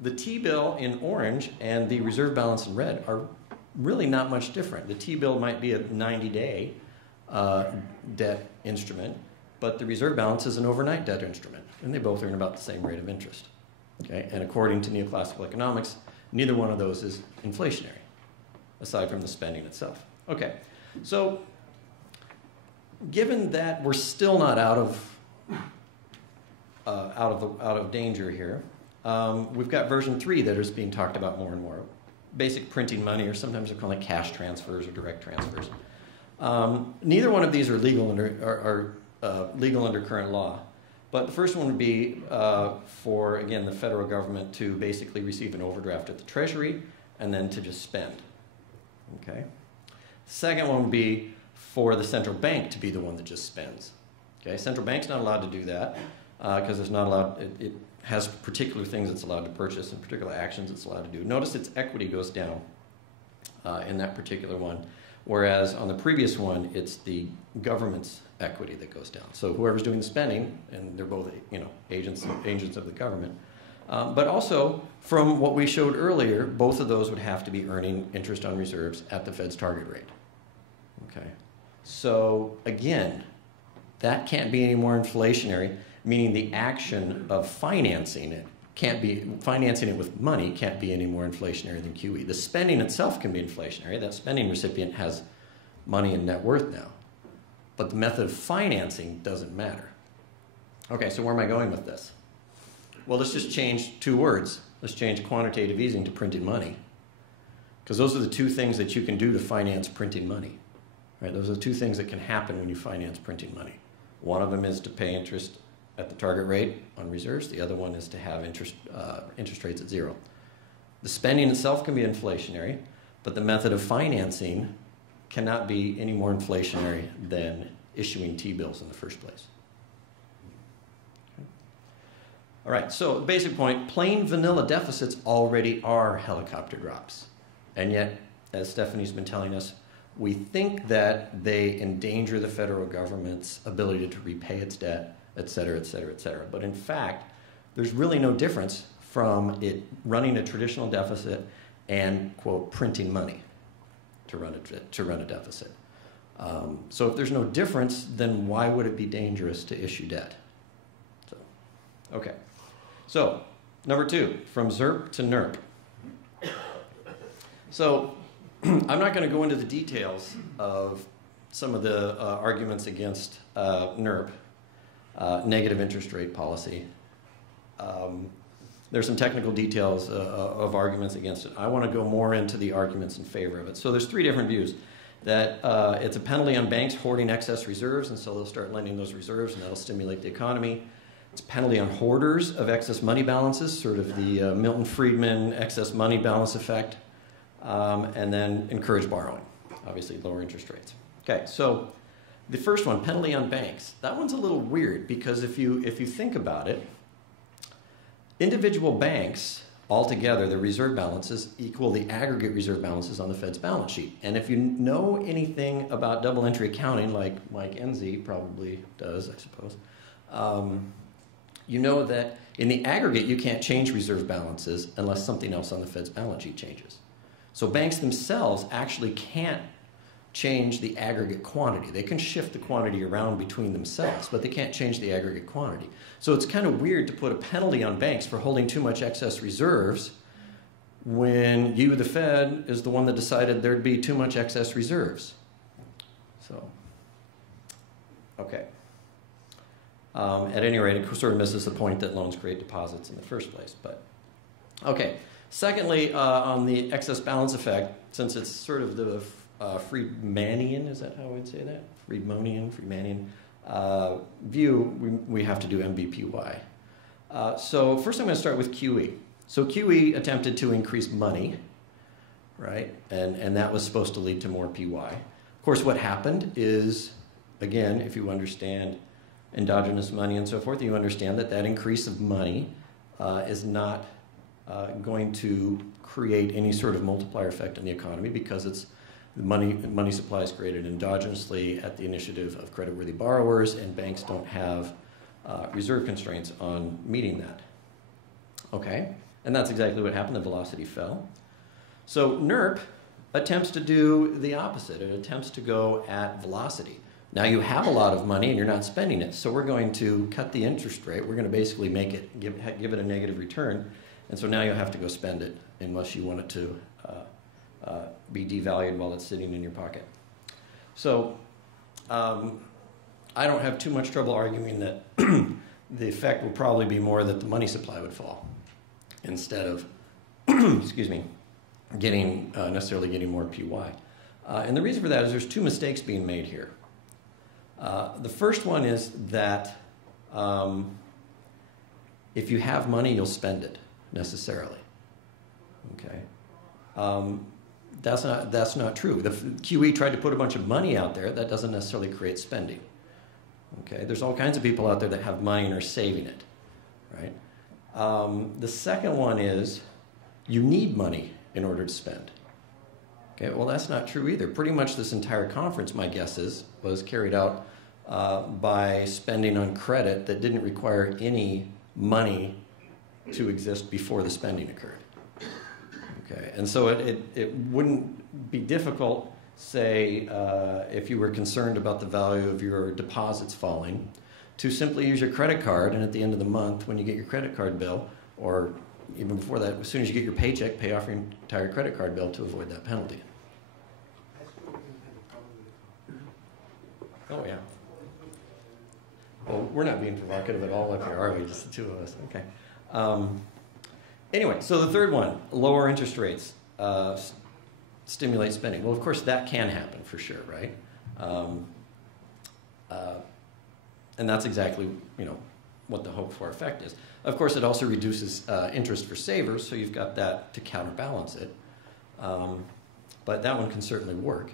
the T-bill in orange and the reserve balance in red are really not much different. The T-bill might be a 90-day debt instrument, but the reserve balance is an overnight debt instrument, and they both earn about the same rate of interest. Okay? And according to neoclassical economics, neither one of those is inflationary, aside from the spending itself. Okay, so given that we're still not out of danger here, we've got version 3 that is being talked about more and more. Basic printing money, or sometimes they're called like cash transfers or direct transfers. Neither one of these are legal under current law. But the first one would be for, again, the federal government to basically receive an overdraft at the Treasury and then to just spend. Okay? The second one would be for the central bank to be the one that just spends. Okay? Central bank's not allowed to do that because it's not allowed. It has particular things it's allowed to purchase and particular actions it's allowed to do. Notice its equity goes down in that particular one. Whereas on the previous one, it's the government's equity that goes down. So whoever's doing the spending, and they're both, you know, agents of the government. But also, from what we showed earlier, both of those would have to be earning interest on reserves at the Fed's target rate. Okay. So again, that can't be any more inflationary, meaning the action of financing it financing it with money can't be any more inflationary than QE. The spending itself can be inflationary. That spending recipient has money and net worth now. But the method of financing doesn't matter. Okay, so where am I going with this? Well, let's just change two words. Let's change quantitative easing to printing money. Because those are the two things that you can do to finance printing money. Right? Those are the two things that can happen when you finance printing money. One of them is to pay interest at the target rate on reserves. The other one is to have interest rates at zero. The spending itself can be inflationary, but the method of financing cannot be any more inflationary than issuing T-bills in the first place. Okay. All right, so basic point, plain vanilla deficits already are helicopter drops. And yet, as Stephanie's been telling us, we think that they endanger the federal government's ability to repay its debt, et cetera, et cetera, et cetera. But in fact, there's really no difference from it running a traditional deficit and, quote, printing money to run a deficit. So if there's no difference, then why would it be dangerous to issue debt? So, okay. So, number two, from ZERP to NERP. So, I'm not going to go into the details of some of the arguments against NERP, negative interest rate policy. There's some technical details of arguments against it. I want to go more into the arguments in favor of it. So there's three different views. That it's a penalty on banks hoarding excess reserves, and so they'll start lending those reserves, and that'll stimulate the economy. It's a penalty on hoarders of excess money balances, sort of the Milton Friedman excess money balance effect. And then encourage borrowing, obviously lower interest rates. Okay, so the first one, penalty on banks. That one's a little weird because if you think about it, individual banks altogether, the reserve balances equal the aggregate reserve balances on the Fed's balance sheet. And if you know anything about double entry accounting, like Mike Enzi probably does, I suppose, you know that in the aggregate you can't change reserve balances unless something else on the Fed's balance sheet changes. So banks themselves actually can't change the aggregate quantity. They can shift the quantity around between themselves, but they can't change the aggregate quantity. So it's kind of weird to put a penalty on banks for holding too much excess reserves when you, the Fed, is the one that decided there'd be too much excess reserves. So, okay. At any rate, it sort of misses the point that loans create deposits in the first place. But okay. Secondly, on the excess balance effect, since it's sort of the Friedmanian, is that how I would say that? Friedmanian view, we have to do MBPY. So first I'm going to start with QE. So QE attempted to increase money, right? And that was supposed to lead to more PY. Of course, what happened is, again, if you understand endogenous money and so forth, you understand that that increase of money is not going to create any sort of multiplier effect on the economy because it's the money supply is created endogenously at the initiative of creditworthy borrowers, and banks don't have reserve constraints on meeting that. Okay, and that's exactly what happened. The velocity fell. So NERP attempts to do the opposite. It attempts to go at velocity. Now you have a lot of money and you're not spending it, so we're going to cut the interest rate. We're going to basically make it give it a negative return. And so now you'll have to go spend it unless you want it to be devalued while it's sitting in your pocket. So I don't have too much trouble arguing that the effect will probably be more that the money supply would fall instead of, excuse me, necessarily getting more PY. And the reason for that is there's two mistakes being made here. The first one is that if you have money, you'll spend it. Necessarily, okay. That's not true. The QE tried to put a bunch of money out there. That doesn't necessarily create spending. Okay, there's all kinds of people out there that have money and are saving it, right? The second one is you need money in order to spend. Okay, well, that's not true either. Pretty much this entire conference, my guess is, was carried out by spending on credit that didn't require any money to exist before the spending occurred. Okay, and so it wouldn't be difficult, say, if you were concerned about the value of your deposits falling, to simply use your credit card, and at the end of the month, when you get your credit card bill, or even before that, as soon as you get your paycheck, pay off your entire credit card bill to avoid that penalty. Oh, yeah. Well, we're not being provocative at all up here, are we? Just the two of us. Okay. Anyway, so the third one, lower interest rates stimulate spending. Well, of course, that can happen for sure, right? And that's exactly, what the hoped for effect is. Of course, it also reduces interest for savers, so you've got that to counterbalance it. But that one can certainly work.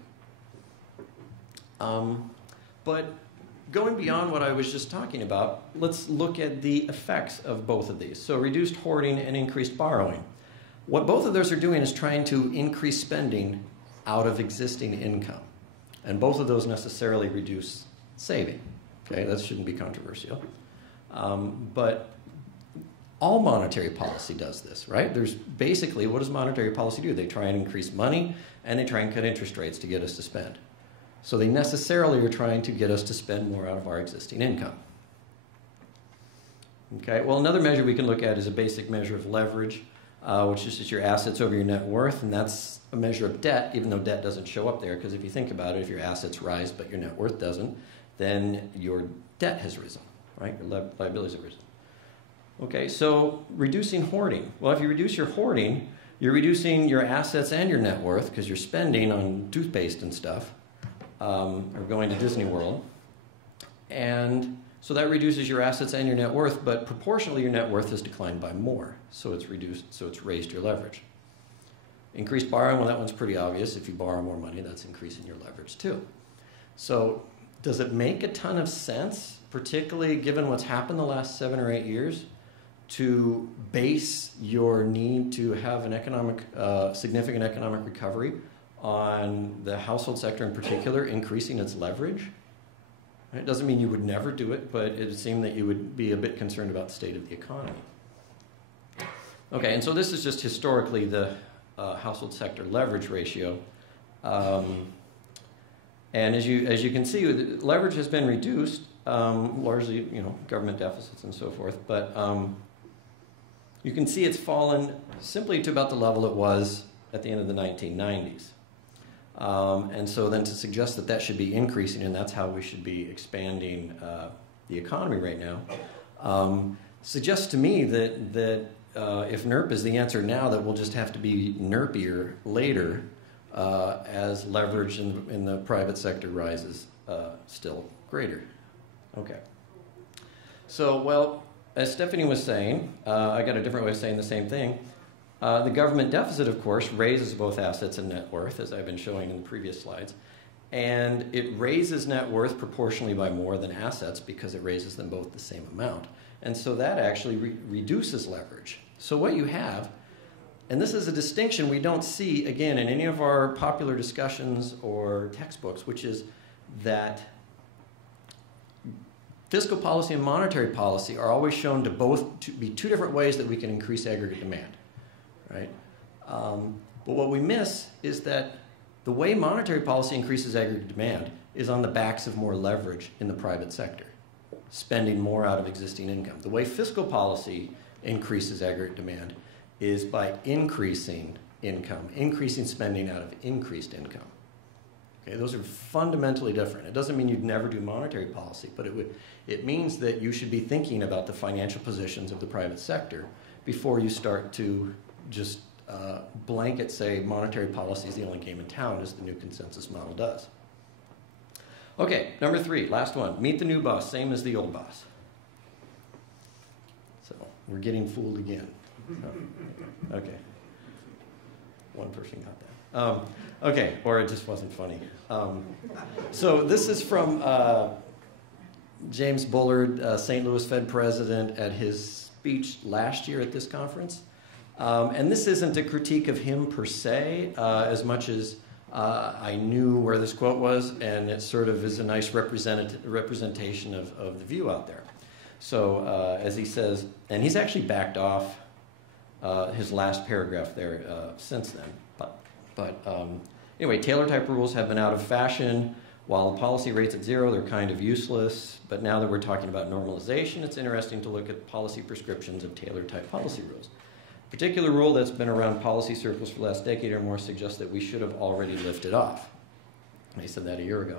But going beyond what I was just talking about, let's look at the effects of both of these. So reduced hoarding and increased borrowing. What both of those are doing is trying to increase spending out of existing income. And both of those necessarily reduce saving. Okay, that shouldn't be controversial. But all monetary policy does this, right? There's basically, what does monetary policy do? They try and increase money, and they try and cut interest rates to get us to spend. So they necessarily are trying to get us to spend more out of our existing income. Okay, well, another measure we can look at is a basic measure of leverage, which is just your assets over your net worth, and that's a measure of debt, even though debt doesn't show up there, because if you think about it, if your assets rise but your net worth doesn't, then your debt has risen, right? Your liabilities have risen. Okay, so reducing hoarding. Well, if you reduce your hoarding, you're reducing your assets and your net worth because you're spending on toothpaste and stuff, or going to Disney World. And so that reduces your assets and your net worth, but proportionally your net worth has declined by more. So it's reduced, so it's raised your leverage. Increased borrowing, well, that one's pretty obvious. If you borrow more money, that's increasing your leverage too. So does it make a ton of sense, particularly given what's happened the last 7 or 8 years, to base your need to have an significant economic recovery on the household sector in particular increasing its leverage? It doesn't mean you would never do it, but it would seem that you would be a bit concerned about the state of the economy. Okay, and so this is just historically the household sector leverage ratio. And as you can see, leverage has been reduced, largely, government deficits and so forth. But you can see it's fallen simply to about the level it was at the end of the 1990s. And so then to suggest that that should be increasing and that's how we should be expanding the economy right now, suggests to me that if NERP is the answer now, that we'll just have to be NERPier later as leverage in the private sector rises still greater. Okay. So, well, as Stephanie was saying, I got a different way of saying the same thing. The government deficit, of course, raises both assets and net worth, as I've been showing in the previous slides. And it raises net worth proportionally by more than assets because it raises them both the same amount. And so that actually reduces leverage. So what you have, and this is a distinction we don't see, again, in any of our popular discussions or textbooks, which is that fiscal policy and monetary policy are always shown to be two different ways that we can increase aggregate demand. Right? But what we miss is that the way monetary policy increases aggregate demand is on the backs of more leverage in the private sector, spending more out of existing income. The way fiscal policy increases aggregate demand is by increasing income, increasing spending out of increased income. Okay, those are fundamentally different. It doesn't mean you'd never do monetary policy, but it means that you should be thinking about the financial positions of the private sector before you start to just blanket say monetary policy is the only game in town, as the new consensus model does. Okay, number 3, last one. Meet the new boss, same as the old boss. So we're getting fooled again. Okay. One person got that. Okay, or it just wasn't funny. So this is from James Bullard, St. Louis Fed president, at his speech last year at this conference. And this isn't a critique of him per se, as much as I knew where this quote was, and it sort of is a nice representation of the view out there. So as he says, and he's actually backed off his last paragraph there since then. But anyway, Taylor-type rules have been out of fashion. While policy rates at zero, they're kind of useless. But now that we're talking about normalization, it's interesting to look at policy prescriptions of Taylor-type policy rules. A particular rule that's been around policy circles for the last decade or more suggests that we should have already lifted off. I said that a year ago.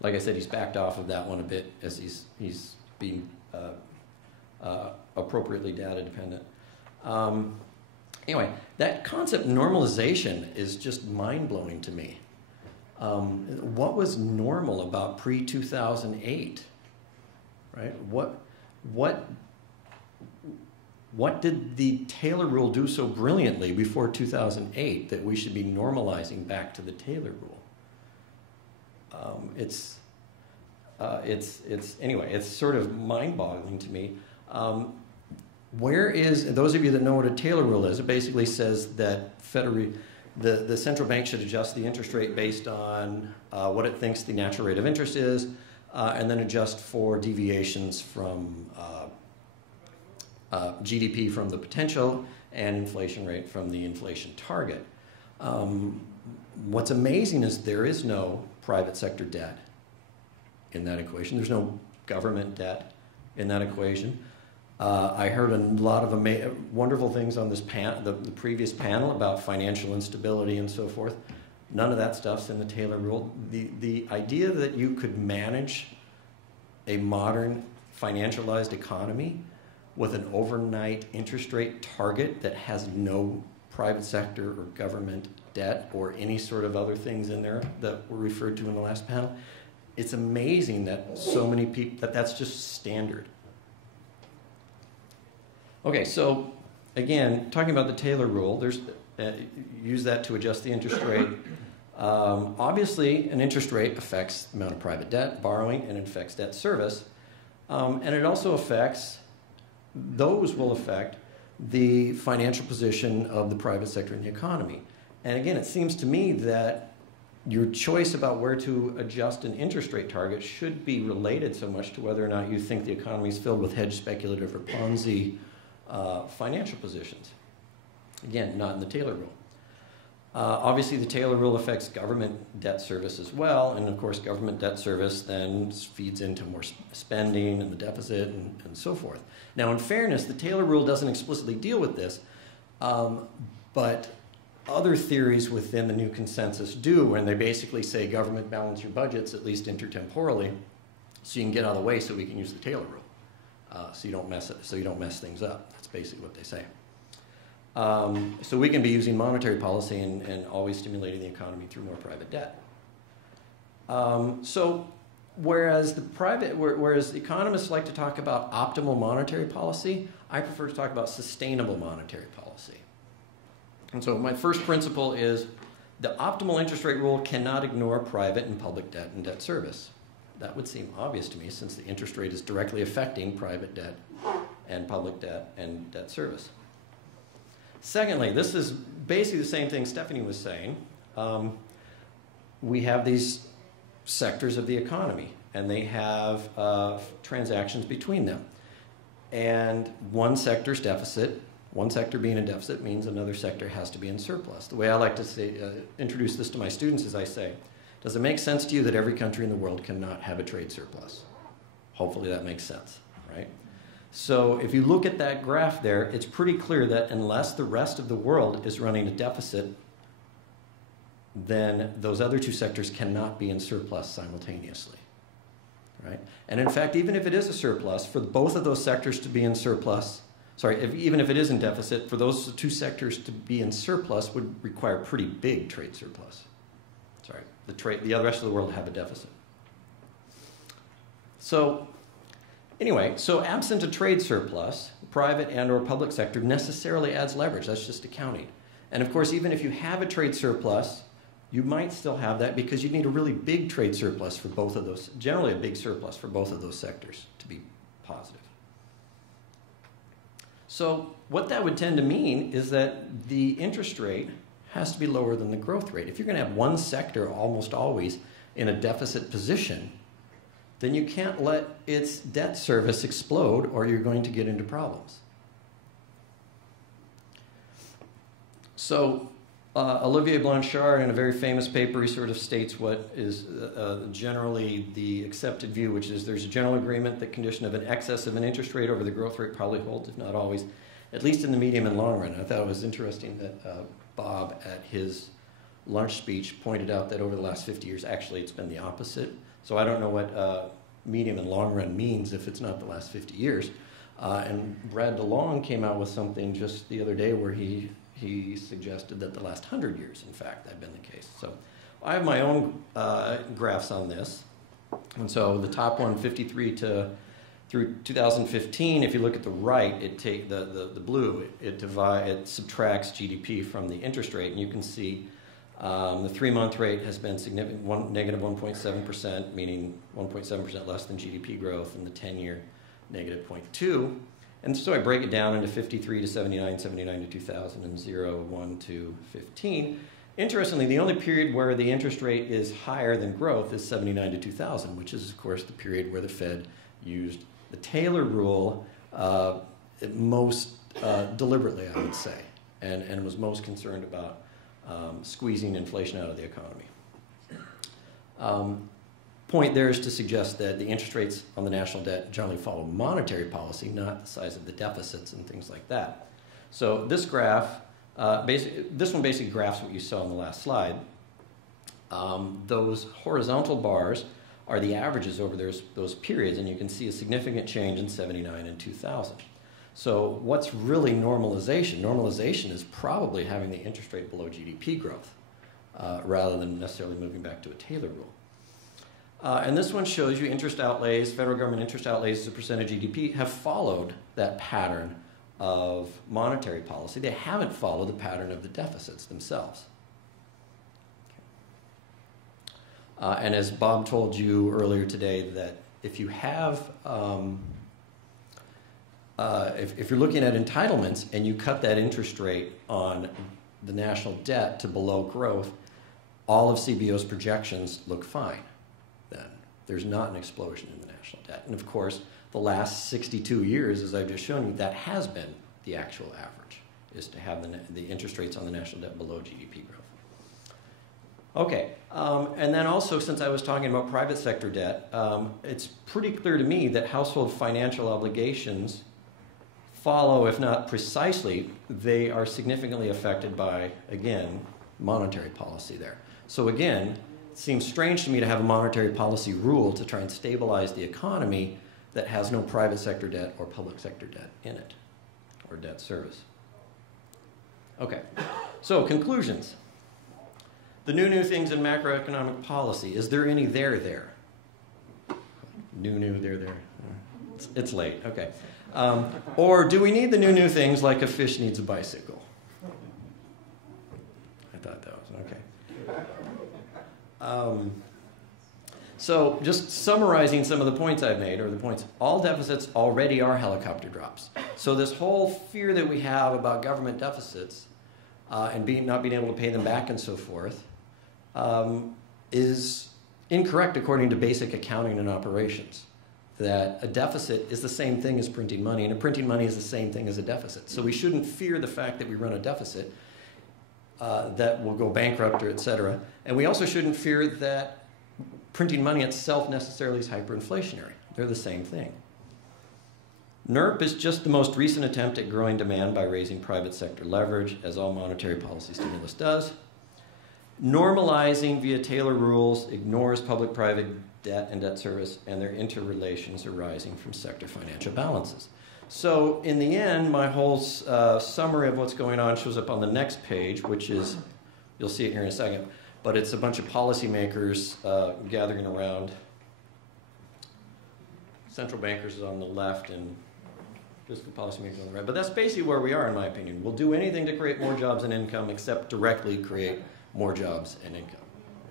Like I said, he's backed off of that one a bit as he's being appropriately data dependent. Anyway, that concept normalization is just mind-blowing to me. What was normal about pre-2008, right? What did the Taylor rule do so brilliantly before 2008 that we should be normalizing back to the Taylor rule? Anyway, it's sort of mind-boggling to me. Where is, those of you that know what a Taylor rule is, it basically says that the central bank should adjust the interest rate based on what it thinks the natural rate of interest is, and then adjust for deviations from GDP from the potential and inflation rate from the inflation target. What's amazing is there is no private sector debt in that equation. There's no government debt in that equation. I heard a lot of wonderful things on this the previous panel about financial instability and so forth. None of that stuff's in the Taylor rule. The idea that you could manage a modern financialized economy with an overnight interest rate target that has no private sector or government debt or any sort of other things in there that were referred to in the last panel, it's amazing that so many people, that's just standard. Okay, so again, talking about the Taylor rule, there's use that to adjust the interest rate. Obviously, an interest rate affects the amount of private debt, borrowing, and it affects debt service. And it also affects, those will affect the financial position of the private sector in the economy. And again, it seems to me that your choice about where to adjust an interest rate target should be related so much to whether or not you think the economy is filled with hedge speculative or Ponzi financial positions. Again, not in the Taylor rule. Obviously, the Taylor rule affects government debt service as well, and of course, government debt service then feeds into more spending and the deficit and so forth. Now, in fairness, the Taylor rule doesn't explicitly deal with this, but other theories within the new consensus do, and they basically say government balance your budgets, at least intertemporally, so you can get out of the way so we can use the Taylor rule. So you don't mess things up. That's basically what they say. So we can be using monetary policy and always stimulating the economy through more private debt. So whereas economists like to talk about optimal monetary policy, I prefer to talk about sustainable monetary policy. And so my first principle is the optimal interest rate rule cannot ignore private and public debt and debt service. That would seem obvious to me since the interest rate is directly affecting private debt and public debt and debt service. Secondly, this is basically the same thing Stephanie was saying. We have these sectors of the economy, and they have transactions between them. And one sector's deficit, one sector being in deficit, means another sector has to be in surplus. The way I like to say, introduce this to my students is I say, does it make sense to you that every country in the world cannot have a trade surplus? Hopefully that makes sense, right? So if you look at that graph there, it's pretty clear that unless the rest of the world is running a deficit, then those other two sectors cannot be in surplus simultaneously, right? And in fact, even if it is a surplus, for both of those sectors to be in surplus, even if it is in deficit, for those two sectors to be in surplus would require pretty big trade surplus. The rest of the world have a deficit. So anyway, so absent a trade surplus, private and or public sector necessarily adds leverage. That's just accounting. And of course, even if you have a trade surplus, you might still have that because you need a really big trade surplus for both of those, generally a big surplus for both of those sectors to be positive. So what that would tend to mean is that the interest rate has to be lower than the growth rate. If you're going to have one sector almost always in a deficit position, then you can't let its debt service explode or you're going to get into problems. So Olivier Blanchard, in a very famous paper, he sort of states what is generally the accepted view, which is there's a general agreement that condition of an excess of an interest rate over the growth rate probably holds, if not always, at least in the medium and long run. I thought it was interesting that Bob, at his lunch speech, pointed out that over the last 50 years, actually, it's been the opposite. So I don't know what medium and long run means if it's not the last 50 years. And Brad DeLong came out with something just the other day where he suggested that the last 100 years, in fact, had been the case. So I have my own graphs on this. And so the top one, 53 through 2015, if you look at the right, it take the blue, it subtracts GDP from the interest rate, and you can see the 3-month rate has been significant, negative 1.7%, meaning 1.7% less than GDP growth, and the 10-year negative 0.2. And so I break it down into 53 to 79, 79 to 2000, and 0, 1 to 15. Interestingly, the only period where the interest rate is higher than growth is 79 to 2000, which is, of course, the period where the Fed used the Taylor rule most deliberately, I would say, and was most concerned about squeezing inflation out of the economy. Point there is to suggest that the interest rates on the national debt generally follow monetary policy, not the size of the deficits and things like that. So this graph, this one basically graphs what you saw on the last slide. Those horizontal bars are the averages over those periods, and you can see a significant change in 79 and 2000. So what's really normalization? Normalization is probably having the interest rate below GDP growth rather than necessarily moving back to a Taylor rule. And this one shows you interest outlays, federal government interest outlays as a percent of GDP have followed that pattern of monetary policy. They haven't followed the pattern of the deficits themselves. And as Bob told you earlier today, that if you have, if you're looking at entitlements and you cut that interest rate on the national debt to below growth, all of CBO's projections look fine then. There's not an explosion in the national debt. And of course, the last 62 years, as I've just shown you, that has been the actual average, is to have the interest rates on the national debt below GDP growth. Okay, and then also, since I was talking about private sector debt, it's pretty clear to me that household financial obligations follow, if not precisely, they are significantly affected by, again, monetary policy there. So again, it seems strange to me to have a monetary policy rule to try and stabilize the economy that has no private sector debt or public sector debt in it, or debt service. Okay, so conclusions. The new things in macroeconomic policy. Is there any there? New, there. It's late, okay. Or do we need the new things like a fish needs a bicycle? I thought that was okay. So just summarizing some of the points I've made, or the points, all deficits already are helicopter drops. So this whole fear that we have about government deficits and not being able to pay them back and so forth is incorrect according to basic accounting and operations. That a deficit is the same thing as printing money, and a printing money is the same thing as a deficit. So we shouldn't fear the fact that we run a deficit that will go bankrupt or et cetera. And we also shouldn't fear that printing money itself necessarily is hyperinflationary. They're the same thing. NERP is just the most recent attempt at growing demand by raising private sector leverage, as all monetary policy stimulus does. Normalizing via Taylor rules ignores public-private debt and debt service and their interrelations arising from sector financial balances. So in the end, my whole summary of what's going on shows up on the next page, which is, you'll see it here in a second, but it's a bunch of policymakers gathering around. Central bankers is on the left and fiscal policymakers on the right. But that's basically where we are, in my opinion. We'll do anything to create more jobs and income except directly create more jobs and income.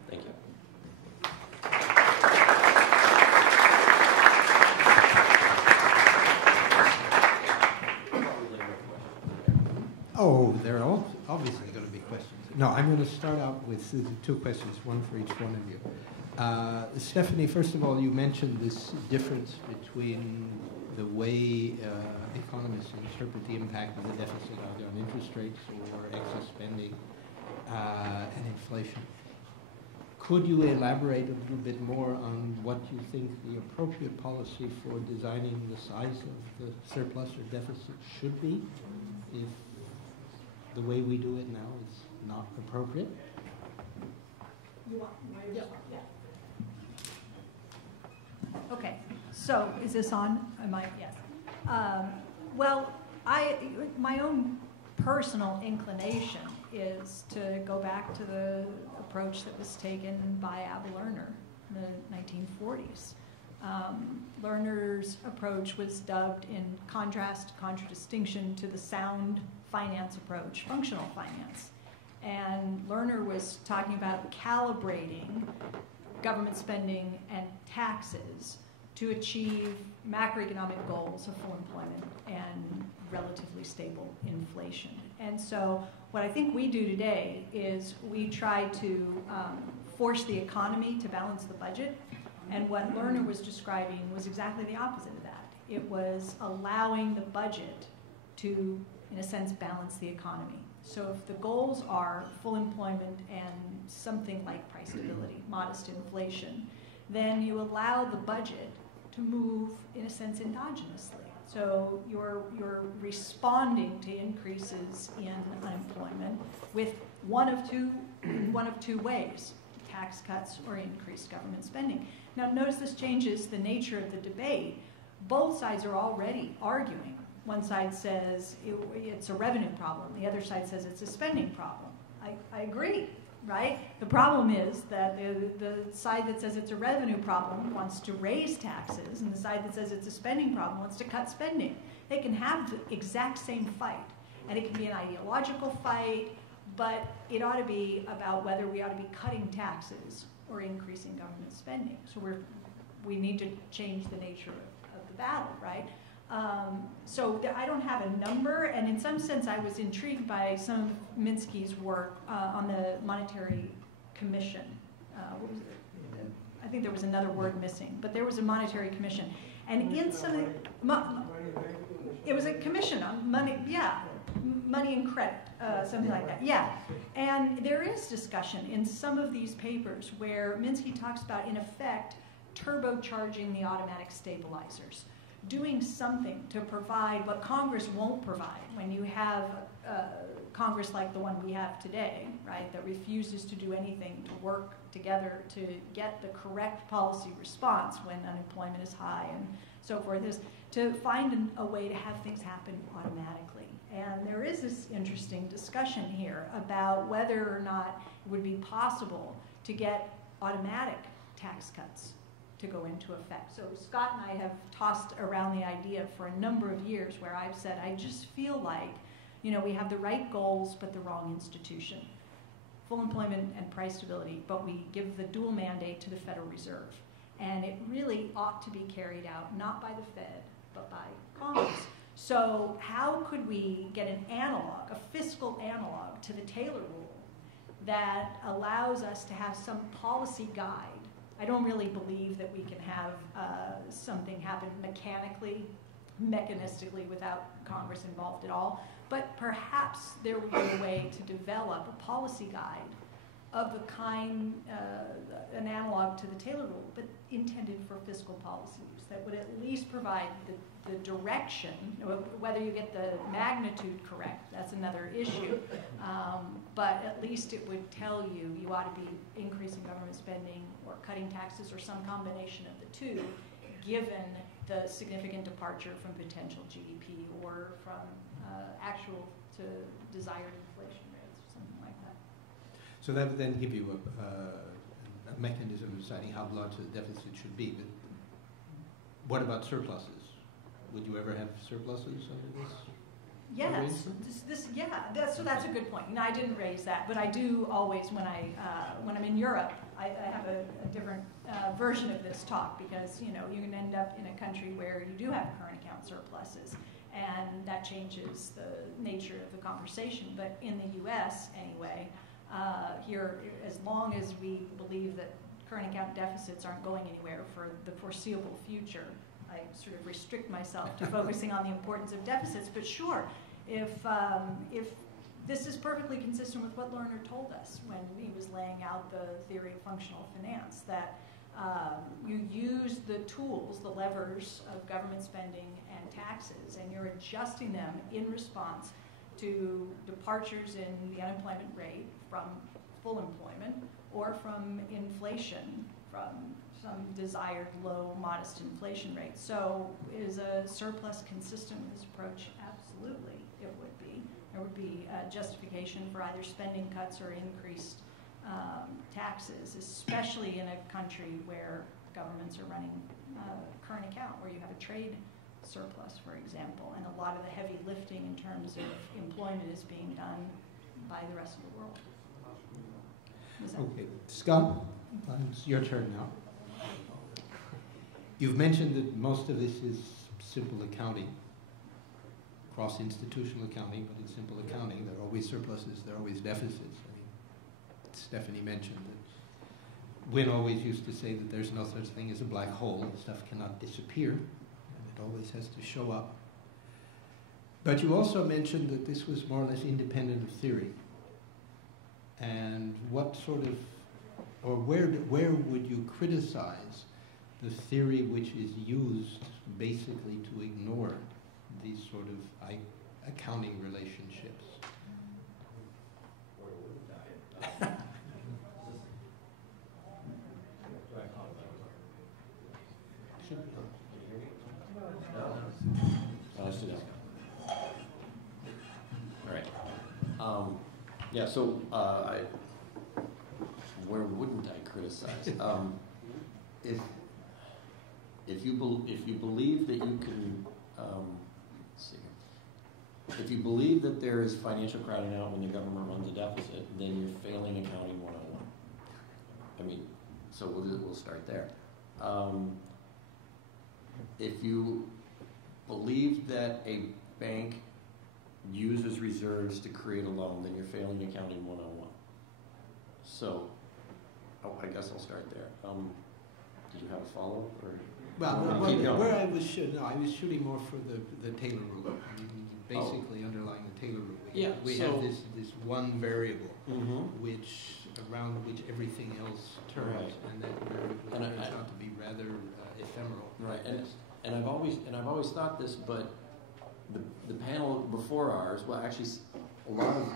Thank you. Oh, there are obviously going to be questions. No, I'm going to start out with two questions, one for each one of you. Stephanie, first of all, you mentioned this difference between the way economists interpret the impact of the deficit either on interest rates or excess spending and inflation. Could you elaborate a little bit more on what you think the appropriate policy for designing the size of the surplus or deficit should be if the way we do it now is not appropriate? You want? Yeah. Okay. So is this on? Am I? Yes. Well, my own personal inclination is to go back to the approach that was taken by Abel Lerner in the 1940s. Lerner's approach was dubbed, in contradistinction to the sound finance approach, functional finance. And Lerner was talking about calibrating government spending and taxes to achieve macroeconomic goals of full employment and relatively stable inflation. And so what I think we do today is we try to force the economy to balance the budget. And what Lerner was describing was exactly the opposite of that. It was allowing the budget to, in a sense, balance the economy. So if the goals are full employment and something like price stability, modest inflation, then you allow the budget to move, in a sense, endogenously. So you're responding to increases in unemployment with one of two ways: tax cuts or increased government spending. Now, notice this changes the nature of the debate. Both sides are already arguing. One side says it's a revenue problem. The other side says it's a spending problem. I agree, right? The problem is that the side that says it's a revenue problem wants to raise taxes, and the side that says it's a spending problem wants to cut spending. They can have the exact same fight, and it can be an ideological fight, but it ought to be about whether we ought to be cutting taxes or increasing government spending. So we need to change the nature of the battle, right? So I don't have a number, and in some sense I was intrigued by some of Minsky's work on the Monetary Commission. What was it? I think there was another word missing, but there was a Monetary Commission. And in some of it was a commission on money, yeah, money and credit, something like that, yeah. And there is discussion in some of these papers where Minsky talks about, in effect, turbocharging the automatic stabilizers, doing something to provide what Congress won't provide when you have Congress like the one we have today, right, that refuses to do anything to work together to get the correct policy response when unemployment is high and so forth, is to find a way to have things happen automatically. And there is this interesting discussion here about whether or not it would be possible to get automatic tax cuts to go into effect. So Scott and I have tossed around the idea for a number of years where I've said, I just feel like, we have the right goals but the wrong institution. Full employment and price stability, but we give the dual mandate to the Federal Reserve. And it really ought to be carried out not by the Fed, but by Congress. So how could we get an analog, a fiscal analog to the Taylor rule that allows us to have some policy guide? I don't really believe that we can have something happen mechanically, mechanistically, without Congress involved at all. But perhaps there would be a way to develop a policy guide of the kind, an analog to the Taylor rule, but intended for fiscal policy use that would at least provide the direction. Whether you get the magnitude correct, that's another issue. But at least it would tell you ought to be increasing government spending or cutting taxes or some combination of the two, given the significant departure from potential GDP or from actual to desired inflation rates or something like that. So that would then give you a mechanism of deciding how large the deficit should be. But what about surpluses? Would you ever have surpluses under this? Yes, so that's a good point. I didn't raise that, but I do always when I'm in Europe, I have a different version of this talk because you can end up in a country where you do have current account surpluses, and that changes the nature of the conversation. But in the U.S. anyway, here, as long as we believe that current account deficits aren't going anywhere for the foreseeable future, I sort of restrict myself to focusing on the importance of deficits. But sure, if this is perfectly consistent with what Lerner told us when he was laying out the theory of functional finance, that you use the tools, the levers of government spending and taxes, and you're adjusting them in response to departures in the unemployment rate from full employment or from inflation, from some desired low, modest inflation rate. So is a surplus consistent with this approach? Absolutely, it would be. There would be justification for either spending cuts or increased taxes, especially in a country where governments are running current account, where you have a trade surplus, for example, and a lot of the heavy lifting in terms of employment is being done by the rest of the world. Okay, Scott, it's your turn now. You've mentioned that most of this is simple accounting, cross-institutional accounting, but in simple accounting, there are always surpluses, there are always deficits. I mean, Stephanie mentioned that Wynne always used to say that there's no such thing as a black hole, stuff cannot disappear, and it always has to show up. But you also mentioned that this was more or less independent of theory. And what sort of, or where would you criticize the theory which is used basically to ignore these sort of accounting relationships? All right. Yeah, so where wouldn't I criticize? If you believe that you can, let's see, if you believe that there is financial crowding out when the government runs a deficit, then you're failing accounting 101. I mean, so we'll start there. If you believe that a bank uses reserves to create a loan, then you're failing accounting 101. So, I guess I'll start there. Did you have a follow-up? Where I was shooting more for the Taylor rule. Basically, underlying the Taylor rule, we have this one variable, around which everything else turns, and that turns out to be rather ephemeral. Right, and I've always thought this, but the panel before ours, well, actually, a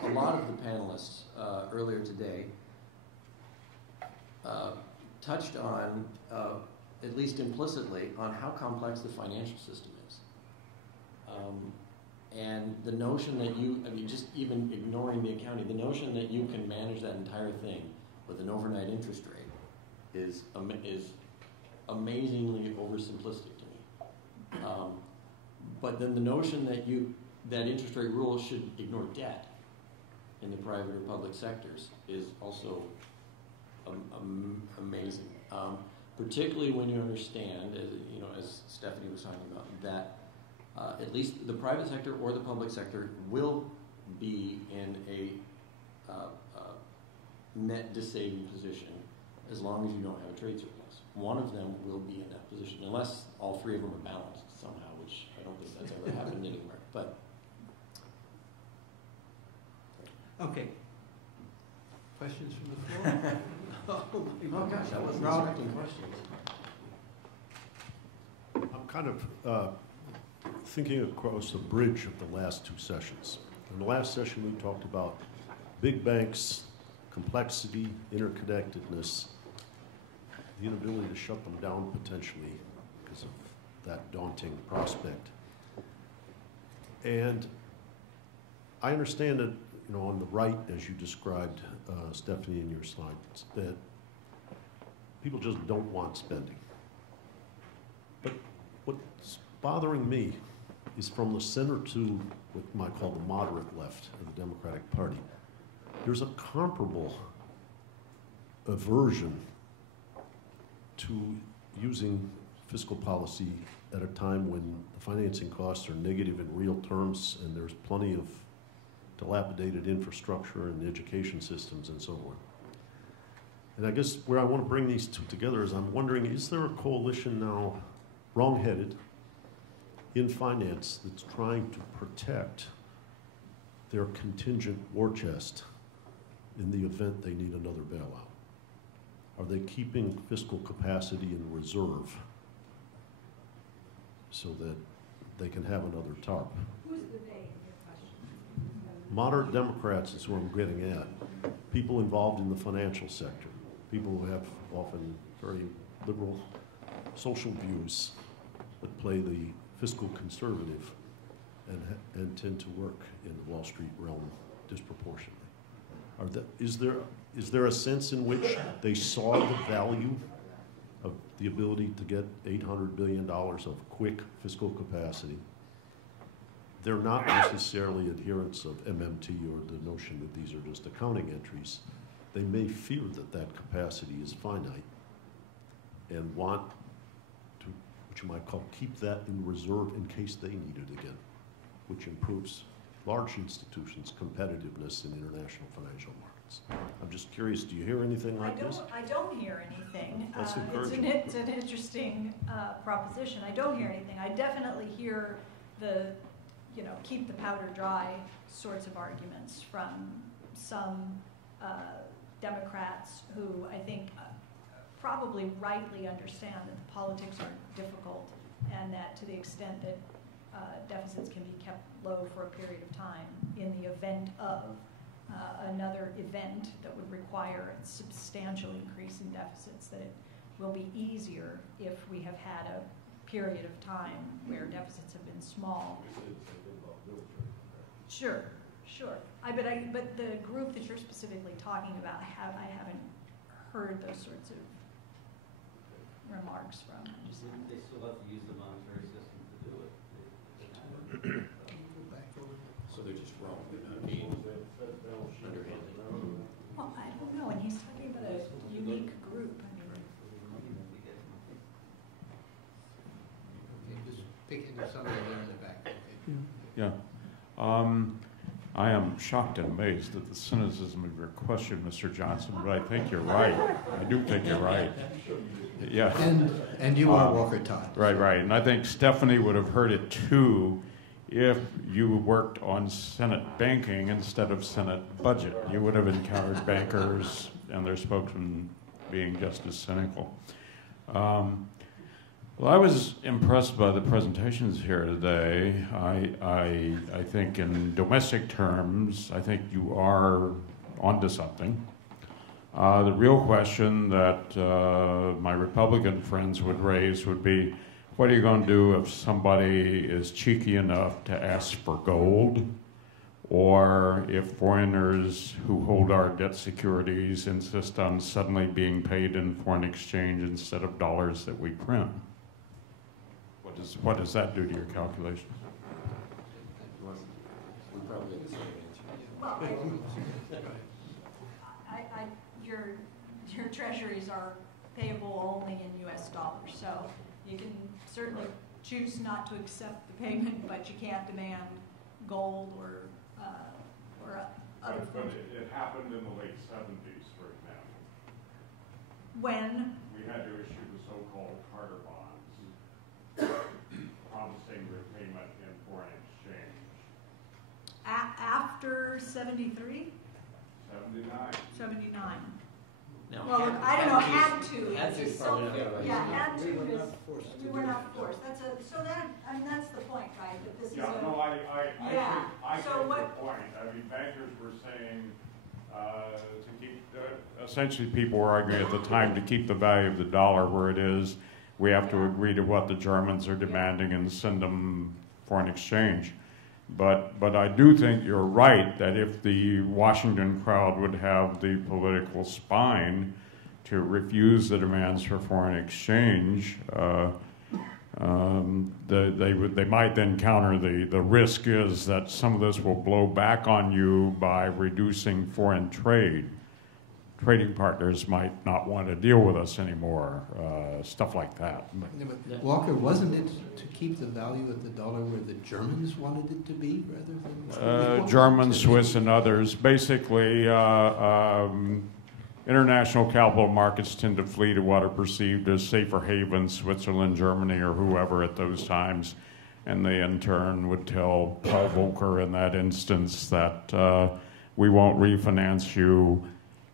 lot of the panelists earlier today touched on, at least implicitly, on how complex the financial system is. And the notion that just even ignoring the accounting, the notion that you can manage that entire thing with an overnight interest rate is amazingly oversimplistic to me. But then the notion that interest rate rules should ignore debt in the private or public sectors is also amazing. Particularly when you understand, as Stephanie was talking about, that at least the private sector or the public sector will be in a net dissaving position as long as you don't have a trade surplus. One of them will be in that position, unless all three of them are balanced somehow, which I don't think that's ever happened anywhere. But okay. Questions from the floor? Oh gosh, I wasn't expecting questions. I'm kind of thinking across the bridge of the last two sessions. In the last session, we talked about big banks, complexity, interconnectedness, the inability to shut them down potentially because of that daunting prospect. And I understand that, on the right, as you described, Stephanie, in your slides, that people just don't want spending. But what's bothering me is from the center to what you might call the moderate left of the Democratic Party, there's a comparable aversion to using fiscal policy at a time when the financing costs are negative in real terms and there's plenty of dilapidated infrastructure and education systems and so forth. And I guess where I want to bring these two together is I'm wondering, is there a coalition now, wrong-headed, in finance that's trying to protect their contingent war chest in the event they need another bailout? Are they keeping fiscal capacity in reserve so that they can have another TARP? Who's the they in your question? Moderate Democrats is who I'm getting at. People involved in the financial sector. People who have often very liberal social views but play the fiscal conservative and tend to work in the Wall Street realm disproportionately. Is there a sense in which they saw the value of the ability to get $800 billion of quick fiscal capacity? They're not necessarily adherents of MMT or the notion that these are just accounting entries. They may fear that that capacity is finite and want to, what you might call, keep that in reserve in case they need it again, which improves large institutions' competitiveness in international financial markets. I'm just curious, do you hear anything like this? I don't hear anything. That's encouraging. It's an interesting proposition. I don't hear anything. I definitely hear the, keep the powder dry sorts of arguments from some Democrats who I think probably rightly understand that the politics are difficult and that to the extent that deficits can be kept low for a period of time in the event of another event that would require a substantial increase in deficits, that it will be easier if we have had a period of time where deficits have been small. Sure. But the group that you're specifically talking about, I haven't heard those sorts of remarks from. They still have to use the monetary system to do it. So they're just wrong. They're not being underhanded. Well, I don't know. And he's talking about a unique group. Just picking up somebody there in the back. Okay. Yeah. I am shocked and amazed at the cynicism of your question, Mr. Johnson, but I think you're right. I do think you're right. Yeah. And you are Walker Todd. Right. And I think Stephanie would have heard it too if you worked on Senate banking instead of Senate budget. You would have encountered bankers and their spokesmen being just as cynical. Well, I was impressed by the presentations here today. I think in domestic terms, I think you are onto something. The real question that my Republican friends would raise would be, what are you going to do if somebody is cheeky enough to ask for gold, or if foreigners who hold our debt securities insist on suddenly being paid in foreign exchange instead of dollars that we print? What does that do to your calculations? We probably have the same answer. Well, your treasuries are payable only in U.S. dollars, so you can certainly choose not to accept the payment, but you can't demand gold or other But things. it happened in the late 70s, for example. When? We had to issue the so-called Carter bonds, promising repayment in foreign exchange. After 73? 79. No, Well, look, I don't know. Had to. Had to is probably not right. Yeah, had to. We were not forced to We were not forced. That's the point, right? That this is Yeah, a, no, I So get what? your point. I mean, bankers were saying to keep, essentially people were arguing at the time to keep the value of the dollar where it is, we have to agree to what the Germans are demanding and send them foreign exchange. But I do think you're right that if the Washington crowd would have the political spine to refuse the demands for foreign exchange, they might then counter the risk is that some of this will blow back on you by reducing foreign trade. trading partners might not want to deal with us anymore, stuff like that. Yeah, but Walker, wasn't it to keep the value of the dollar where the Germans wanted it to be rather than... Germans, Swiss, and others. Basically, international capital markets tend to flee to what are perceived as safer havens, Switzerland, Germany, or whoever at those times. And they, in turn, would tell Paul Volcker in that instance that we won't refinance you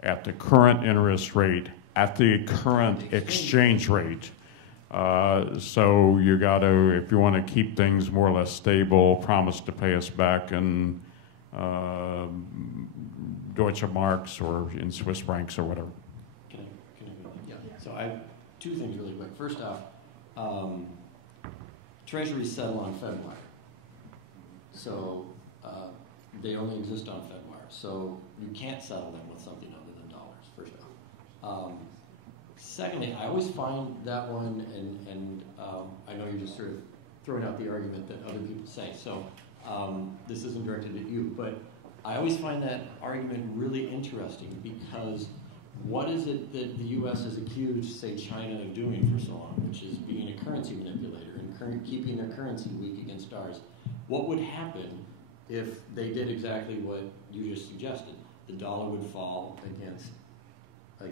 at the current interest rate, at the current exchange rate. So you got to, if you want to keep things more or less stable, promise to pay us back in Deutsche Marks or in Swiss francs or whatever. Can I yeah. So I have two things really quick. First off, Treasuries settle on FedWire. So they only exist on FedWire. So you can't settle them with something other than dollars, first off. Secondly, I always find that one, and I know you're just sort of throwing out the argument that other people say, so this isn't directed at you, but I always find that argument really interesting because what is it that the U.S. has accused, say, China of doing for so long, which is being a currency manipulator and keeping their currency weak against ours? What would happen if they did exactly what you just suggested? The dollar would fall against the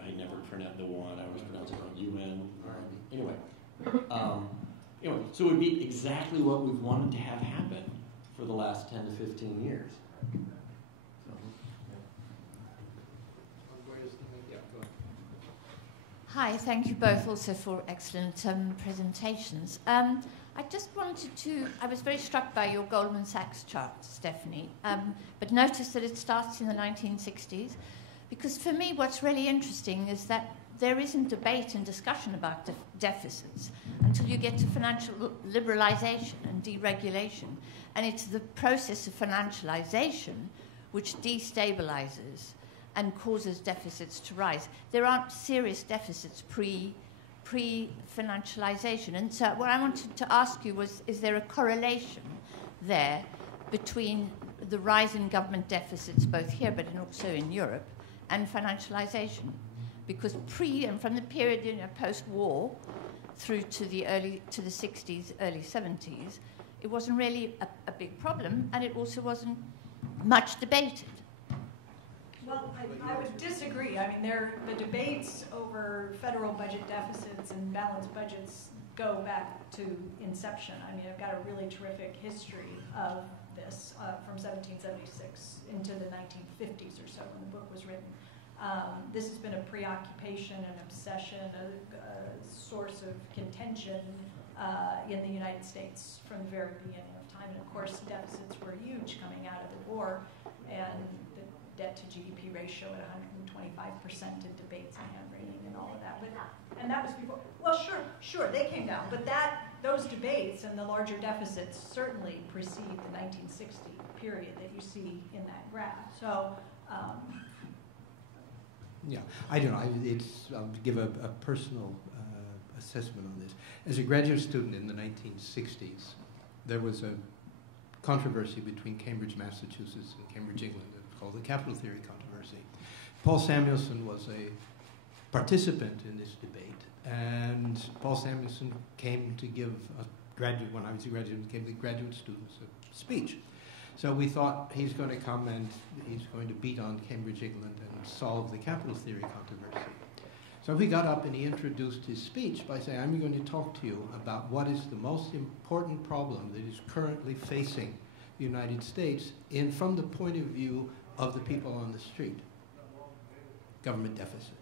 I never pronounce the one, I always pronounce it wrong, UN. Anyway, so it would be exactly what we've wanted to have happen for the last 10 to 15 years. Hi, thank you both also for excellent presentations. I just wanted to, I was very struck by your Goldman Sachs chart, Stephanie, but notice that it starts in the 1960s, because for me what's really interesting is that there isn't debate and discussion about deficits until you get to financial liberalization and deregulation. And it's the process of financialization which destabilizes and causes deficits to rise. There aren't serious deficits pre-financialization. And so what I wanted to ask you was, is there a correlation there between the rise in government deficits, both here but also in Europe, and financialization? Because and from the period post-war through to the 60s, early 70s, it wasn't really a big problem, and it also wasn't much debated. Well, I would disagree. I mean, the debates over federal budget deficits and balanced budgets go back to inception. I mean, I've got a really terrific history of this from 1776 into the 1950s or so when the book was written. This has been a preoccupation, an obsession, a source of contention in the United States from the very beginning of time. And of course, deficits were huge coming out of the war, and the debt to GDP ratio at 125% in debates and hand-wringing and all of that. And that was before. Well, sure, they came down. But those debates and the larger deficits certainly precede the 1960 period that you see in that graph. So. Yeah, I don't know. I'll give a personal assessment on this. As a graduate student in the 1960s, there was a controversy between Cambridge, Massachusetts, and Cambridge, England, called the capital theory controversy. Paul Samuelson was a participant in this debate, and Paul Samuelson came to give when I was a graduate, came to graduate students a speech. So we thought he's going to come and he's going to beat on Cambridge, England, and solve the capital theory controversy. So he got up and he introduced his speech by saying, I'm going to talk to you about what is the most important problem that is currently facing the United States from the point of view of the people on the street. Government deficit.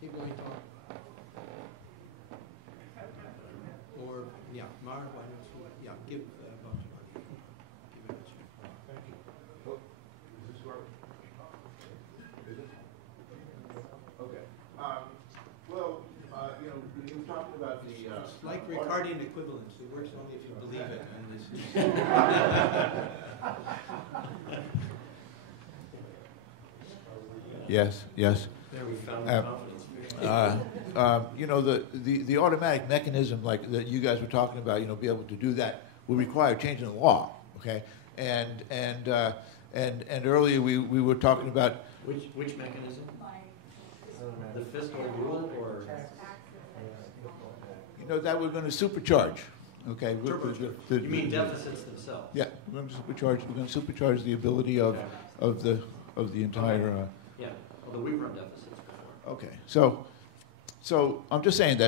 Keep going, Tom. Or, yeah, Mara, why don't you, give a bunch of money. Give it a chance. Thank you. Is this work? Is it? Okay. Well, you were talking about the... it's like Ricardian equivalence. It works only if you believe it. And this is Yes. There we found the confidence. The automatic mechanism like that you guys were talking about, be able to do that would require change in the law. Okay, and earlier we were talking about which mechanism? The fiscal rule, or that we're going to supercharge. Okay, you mean deficits themselves? Yeah, we're going to supercharge the ability of the entire. Yeah, although we've run deficits before. Okay, so I'm just saying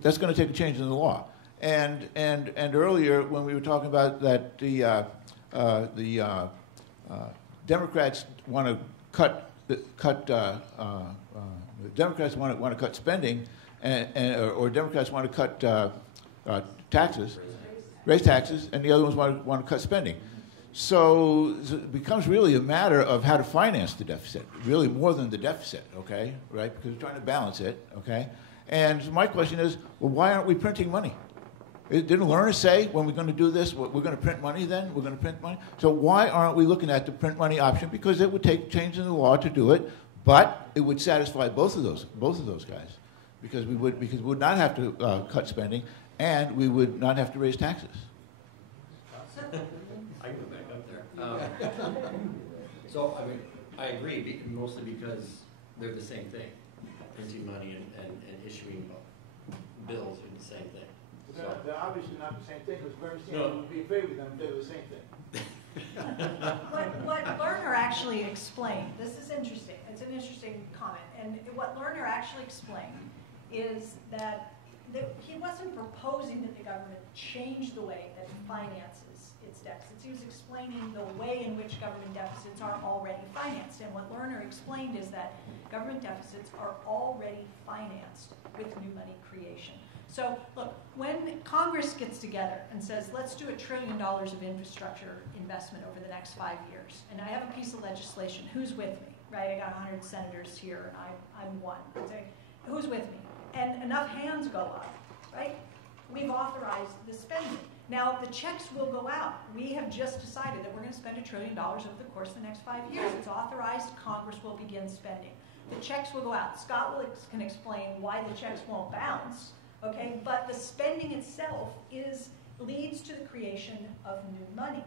that's going to take a change in the law. And earlier when we were talking about that the Democrats want to cut Democrats want to cut spending, or Democrats want to cut taxes, raise taxes, and the other ones want to cut spending. So it becomes really a matter of how to finance the deficit, really more than the deficit, okay, right? Because we're trying to balance it, okay? And my question is, well, why aren't we printing money? Didn't learners say, when we're going to do this, we're going to print money then? We're going to print money? So why aren't we looking at the print money option? Because it would take change in the law to do it, but it would satisfy both of those guys. Because we would not have to cut spending, and we would not have to raise taxes. I can go back up there. So, I mean, I agree, mostly because they're the same thing. Printing money and issuing bills are the same thing. They're obviously not the same thing, because very soon would be in favor of them, they're the same thing. What Lerner actually explained, this is interesting, it's an interesting comment, and what Lerner actually explained is that he wasn't proposing that the government change the way that it finances its deficits. He was explaining the way in which government deficits are already financed. And what Lerner explained is that government deficits are already financed with new money creation. So look, when Congress gets together and says, let's do $1 trillion of infrastructure investment over the next 5 years, and I have a piece of legislation, who's with me, right? I got 100 senators here, and I'm one. Say, who's with me? And enough hands go up, right? We've authorized the spending. Now, the checks will go out. We have just decided that we're going to spend $1 trillion over the course of the next 5 years. It's authorized. Congress will begin spending. The checks will go out. Scott can explain why the checks won't bounce, okay? But the spending itself leads to the creation of new money.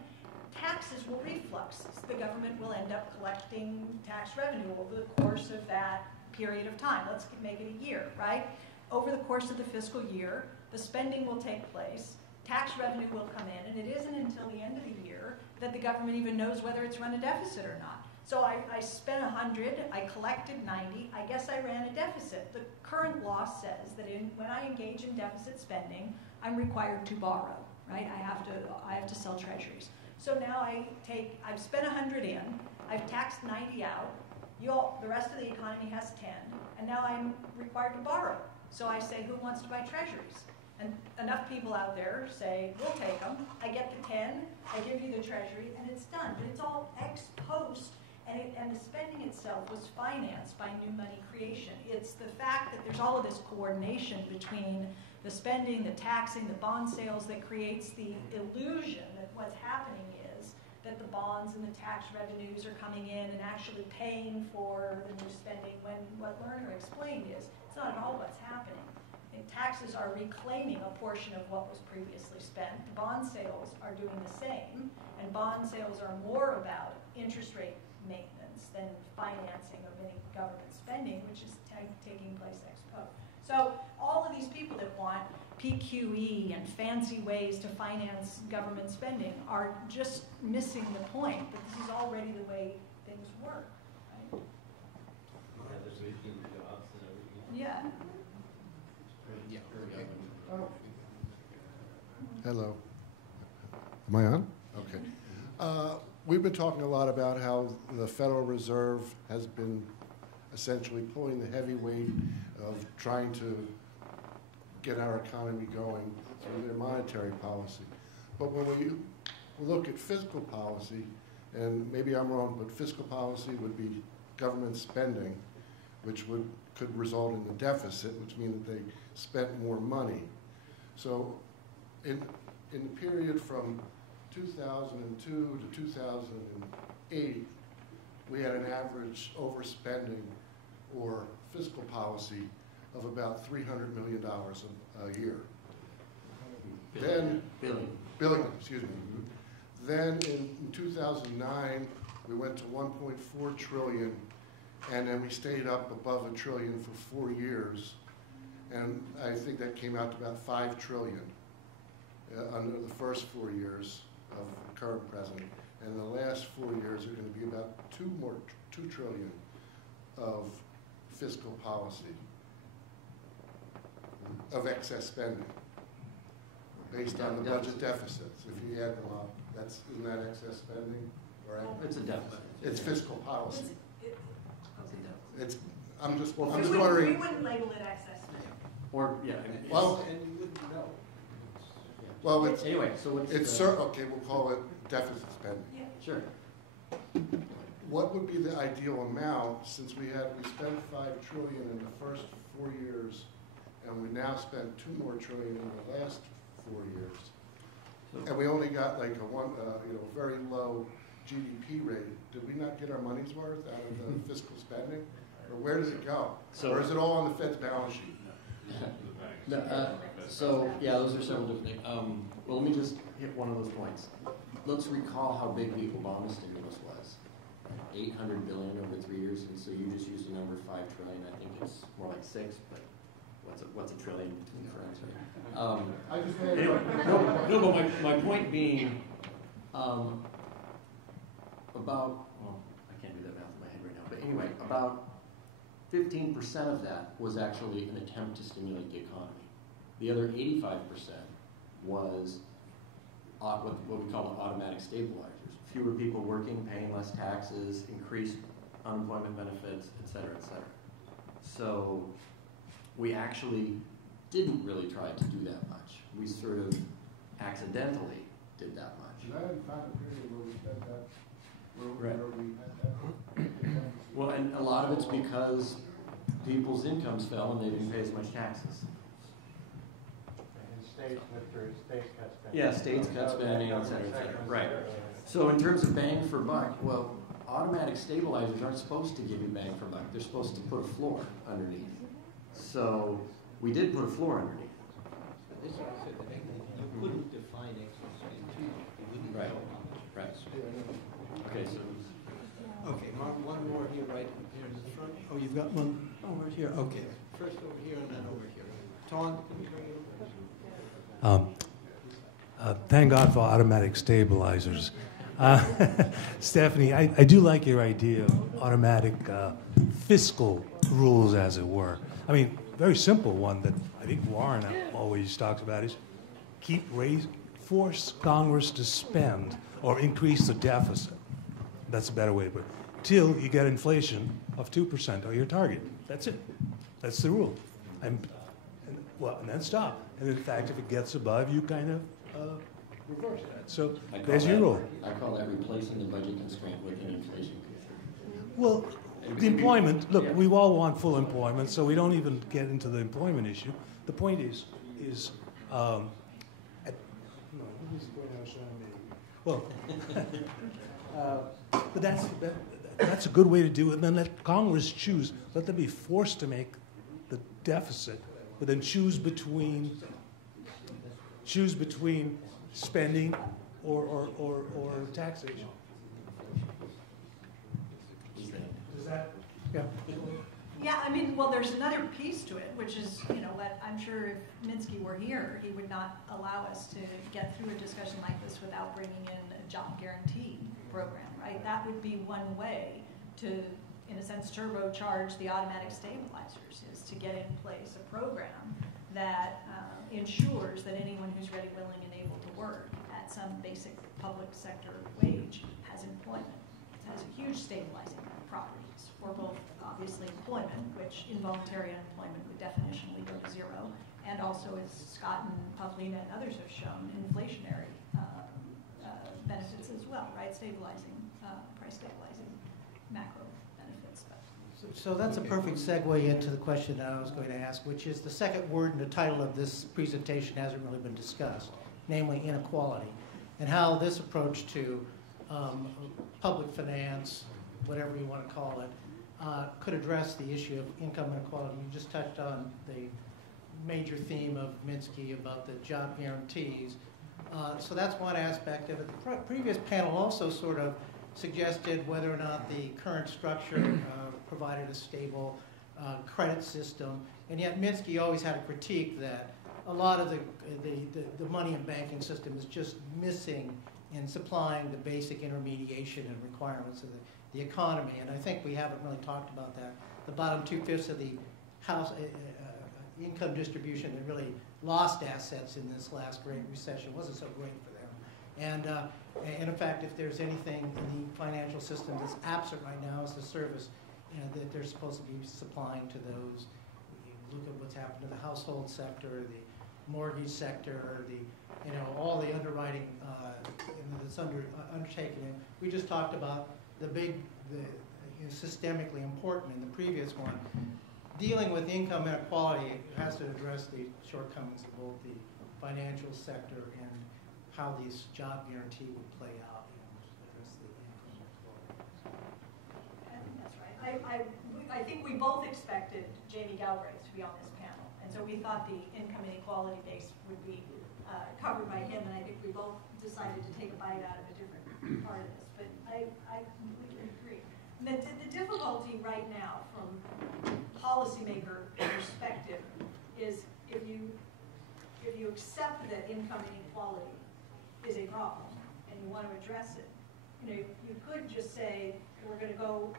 Taxes will reflux. The government will end up collecting tax revenue over the course of that period of time. Let's make it a year, right? Over the course of the fiscal year, the spending will take place, tax revenue will come in, and it isn't until the end of the year that the government even knows whether it's run a deficit or not. So I spent 100, I collected 90, I guess I ran a deficit. The current law says that when I engage in deficit spending, I'm required to borrow, right? I have to sell treasuries. So now I've spent 100 in, I've taxed 90 out, the rest of the economy has 10, and now I'm required to borrow. So I say, who wants to buy treasuries? And enough people out there say, we'll take them. I get the 10, I give you the treasury, and it's done. But it's all ex post, and the spending itself was financed by new money creation. It's the fact that there's all of this coordination between the spending, the taxing, the bond sales that creates the illusion that what's happening is that the bonds and the tax revenues are coming in and actually paying for the new spending, when what Lerner explained is it's not at all what's happening. And taxes are reclaiming a portion of what was previously spent. The bond sales are doing the same, and bond sales are more about interest rate maintenance than financing of any government spending, which is taking place ex post. So all of these people that want PQE and fancy ways to finance government spending are just missing the point that this is already the way things work. Right? Yeah. Hello. Am I on? Okay. We've been talking a lot about how the Federal Reserve has been essentially pulling the heavy weight of trying to get our economy going through their monetary policy. But when we look at fiscal policy, and maybe I'm wrong, but fiscal policy would be government spending, which could result in the deficit, which means that they spent more money. So in the period from 2002 to 2008, we had an average overspending or fiscal policy of about $300 million a year. Then, billion, excuse me. Then in 2009, we went to 1.4 trillion, and then we stayed up above $1 trillion for 4 years. And I think that came out to about 5 trillion under the first 4 years of the current president. And the last 4 years are going to be about 2 trillion of fiscal policy, of excess spending, based on the budget deficits. If you add them up, isn't that excess spending? Or it's a deficit. It's fiscal policy. I'm just we wondering. We wouldn't label it excess spending. Or yeah. Well, and you wouldn't know. Well, it's anyway. So what's it's okay. We'll call it deficit spending. Yeah. Sure. What would be the ideal amount, since we spent 5 trillion in the first 4 years, and we now spent 2 more trillion in the last 4 years, and we only got like a very low GDP rate? Did we not get our money's worth out of the fiscal spending, or where does it go? Or is it all on the Fed's balance sheet? So yeah, those are several different things. Well, let me just hit one of those points. Let's recall how big the Obama stimulus was. 800 billion over 3 years, and so you just used the number 5 trillion. I think it's more like 6, but what's a trillion between friends, right? Anyway, no, but my point being, I can't do that math in my head right now, but anyway, about 15% of that was actually an attempt to stimulate the economy. The other 85% was what we call automatic stabilizers. Fewer people working, paying less taxes, increased unemployment benefits, et cetera, et cetera. So we actually didn't really try to do that much. We sort of accidentally did that much. And I hadn't found a period where we spent that. Right. Where we had that. Well, and a lot of it's because people's incomes fell and they didn't pay as much taxes. And states cut spending. Yeah, states cut spending, et cetera, et cetera. Right. So in terms of bang for buck, well, automatic stabilizers aren't supposed to give you bang for buck. They're supposed to put a floor underneath. So we did put a floor underneath. This is what I said, that you couldn't define excess spending. Right. Right. Okay, so. Okay, Mark, one more here, right here in the front. Oh, you've got one over here. Okay, first over here and then over here. Ton, can you bring it over? Thank God for automatic stabilizers. Stephanie, I do like your idea of automatic fiscal rules, as it were. I mean, very simple one that I think Warren always talks about is force Congress to spend or increase the deficit. That's a better way to put it. Till you get inflation of 2% or your target. That's it. That's the rule. And then stop. And in fact, if it gets above, you kind of reverse that. So there's your rule. I call that replacing the budget constraint with an inflation constraint. Well, the employment, look, we all want full employment, so we don't even get into the employment issue. The point is but that's a good way to do it. And then let Congress choose. Let them be forced to make the deficit, but then choose between spending or taxation. Does that? Yeah. Yeah, I mean, well, there's another piece to it, which is, what I'm sure if Minsky were here, he would not allow us to get through a discussion like this without bringing in a job guarantee program, right? That would be one way to, in a sense, turbocharge the automatic stabilizers, is to get in place a program that ensures that anyone who's ready, willing, and able to work at some basic public sector wage has employment. It has a huge stabilizing properties for both, obviously, employment, which involuntary unemployment would definitionally go to zero, and also, as Scott and Pavlina and others have shown, inflationary benefits as well, right? Stabilizing, price stabilizing macro benefits. So that's a perfect segue into the question that I was going to ask, which is the second word in the title of this presentation hasn't really been discussed, namely inequality, and how this approach to public finance, whatever you want to call it, could address the issue of income inequality. You just touched on major theme of Minsky about the job guarantees. So that's one aspect of it. The previous panel also sort of suggested whether or not the current structure provided a stable credit system, and yet Minsky always had a critique that a lot of the money and banking system is just missing in supplying the basic intermediation and requirements of the economy. And I think we haven't really talked about that. The bottom 2/5 of the house income distribution that really lost assets in this last great recession wasn't so great for them. And in fact, if there's anything in the financial system that's absent right now, it's the service that they're supposed to be supplying to those. You look at what's happened to the household sector, the mortgage sector, all the underwriting that's undertaken. And we just talked about systemically important in the previous one. Dealing with income inequality has to address the shortcomings of both the financial sector and how this job guarantee would play out. Address the income inequality. I think that's right. I think we both expected Jamie Galbraith to be on this panel, and so we thought the income inequality base would be covered by him, and I think we both decided to take a bite out of a different part of this. But I completely agree. The difficulty right now from policymaker perspective is if you accept that income inequality is a problem and you want to address it, you could just say we're going to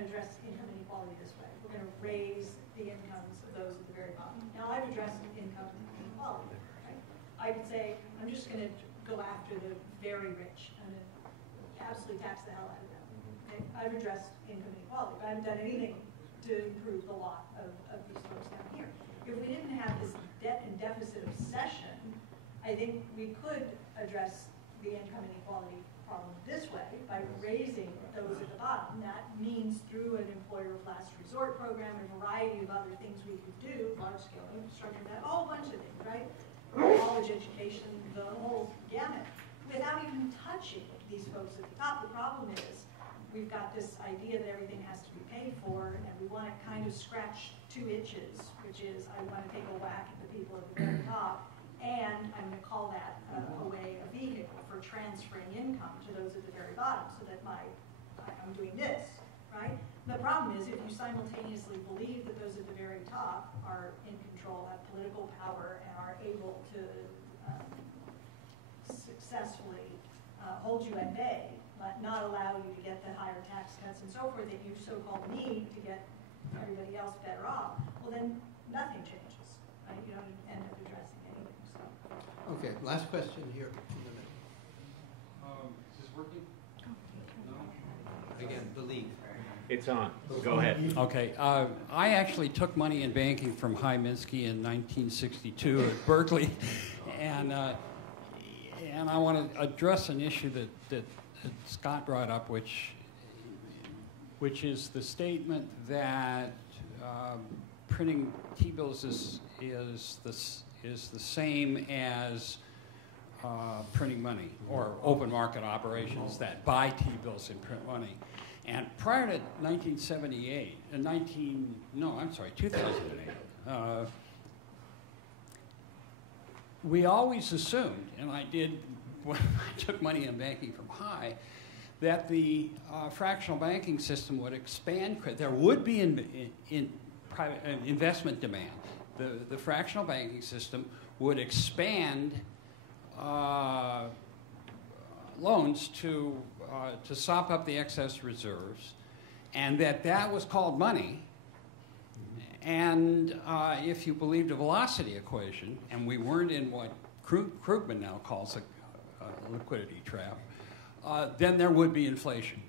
address income inequality this way. We're going to raise the incomes of those at the very bottom. Now I've addressed income inequality. Right? I could say I'm just going to go after the very rich and absolutely tax the hell out of them. Okay? I've addressed income inequality, but I haven't done anything to improve the lot of these folks down here. If we didn't have this debt and deficit obsession, I think we could address the income inequality problem this way by raising those at the bottom. That means through an employer of last resort program, a variety of other things we could do, large-scale infrastructure, that whole bunch of things, right? College education, the whole gamut, without even touching these folks at the top. The problem is we've got this idea that everything has to be paid for, and we want to kind of scratch two itches, which is I want to take a whack at the people at the very top, and I'm going to call that a vehicle for transferring income to those at the very bottom, so that I'm doing this, right? The problem is if you simultaneously believe that those at the very top are in control, have political power, and are able to successfully hold you at bay, but not allow you to get the higher tax cuts and so forth that you so-called need to get everybody else better off, well then nothing changes, right? You don't end up addressing anything. So. Okay, last question here. Is this working? No? Again, believe. It's on. Go ahead. Okay. I actually took money in banking from Minsky in 1962 at Berkeley, and I want to address an issue that Scott brought up, which is the statement that printing T-bills is the same as printing money, or open market operations that buy T-bills and print money. And prior to 2008, we always assumed, and I did when I took money in banking from that the fractional banking system would expand. There would be in private investment demand. The fractional banking system would expand loans to sop up the excess reserves, and that was called money. And if you believed a velocity equation, and we weren't in what Krugman now calls a liquidity trap, then there would be inflation.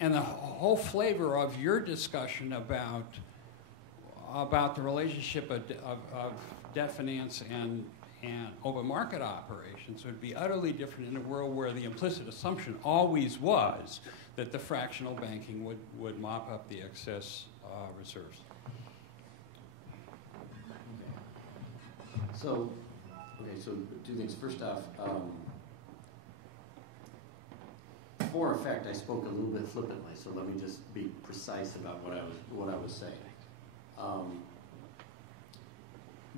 And the whole flavor of your discussion about the relationship of debt finance and open market operations would be utterly different in a world where the implicit assumption always was that the fractional banking would mop up the excess reserves. So two things. First off, for effect, I spoke a little bit flippantly, so let me just be precise about what I was saying.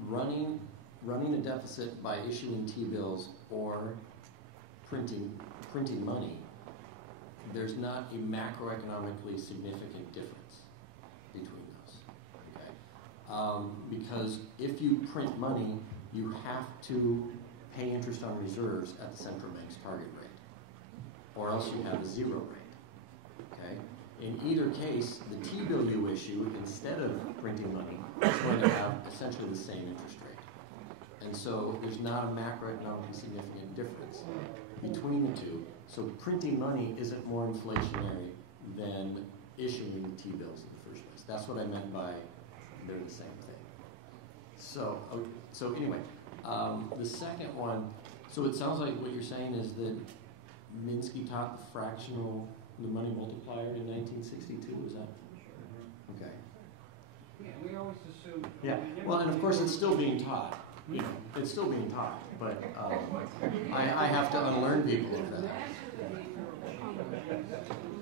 running a deficit by issuing T-bills or printing money, there's not a macroeconomically significant difference between those. Okay? Because if you print money, you have to pay interest on reserves at the central bank's target rate, or else you have a zero rate. Okay? In either case, the T-bill you issue, instead of printing money, is going to have essentially the same interest rate. And so there's not a macroeconomically significant difference between the two. So printing money isn't more inflationary than issuing the T-bills in the first place. That's what I meant by they're the same thing. So anyway, the second one, so it sounds like what you're saying is that Minsky taught the money multiplier in 1962, is that? Okay. Yeah, we always assume. Yeah, well, and of course it's still being taught. You know, it's still being taught, but I have to unlearn people of that.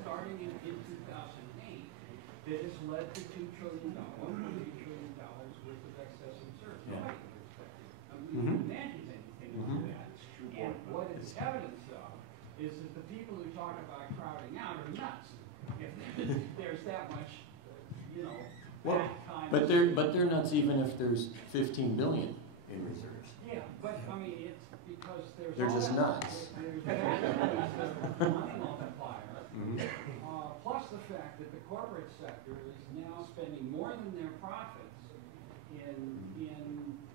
Starting in 2008, that has led to $2 trillion, $1.8 trillion worth of excess reserves. Yeah. Nobody can imagine anything like that. And what it's evidence of is that the people who talk about crowding out are nuts. If there's that much, Well, but they're nuts even if there's 15 billion in reserves. Yeah, but I mean it's because they're just nuts. There's the money multiplier, plus the fact that the corporate sector is now spending more than their profits in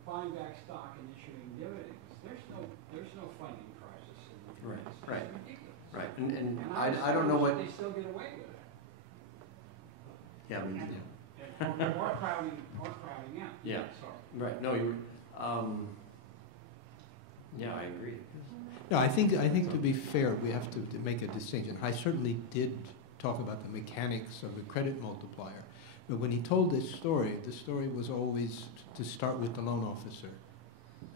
buying back stock and issuing dividends. There's no funding crisis in the United States. Right. It's ridiculous. Right, and I don't know what. They still get away with it. Yeah, we do. Or crowding out. Yeah. Sorry. Right. No, you. Yeah, I agree. No, I think to be fair, we have to make a distinction. I certainly did talk about the mechanics of the credit multiplier, but when he told this story, the story was always to start with the loan officer.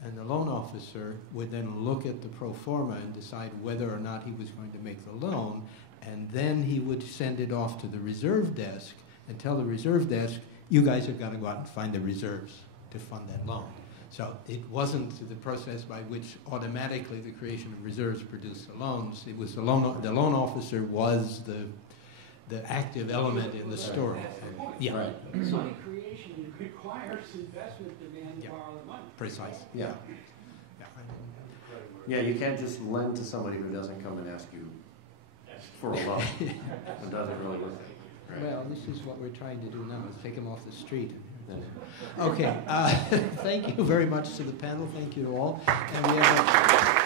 And the loan officer would then look at the pro forma and decide whether or not he was going to make the loan, and then he would send it off to the reserve desk and tell the reserve desk, you guys have got to go out and find the reserves to fund that loan. So it wasn't the process by which automatically the creation of reserves produced the loans. It was the loan officer was the active element in the story. Yeah. Right. Money creation requires investment demand to borrow the money. Precise. Yeah. Yeah, you can't just lend to somebody who doesn't come and ask you for a loan. It doesn't really work. Right. Well, this is what we're trying to do now, is take them off the street. Okay. Thank you very much to the panel. Thank you to all. And we have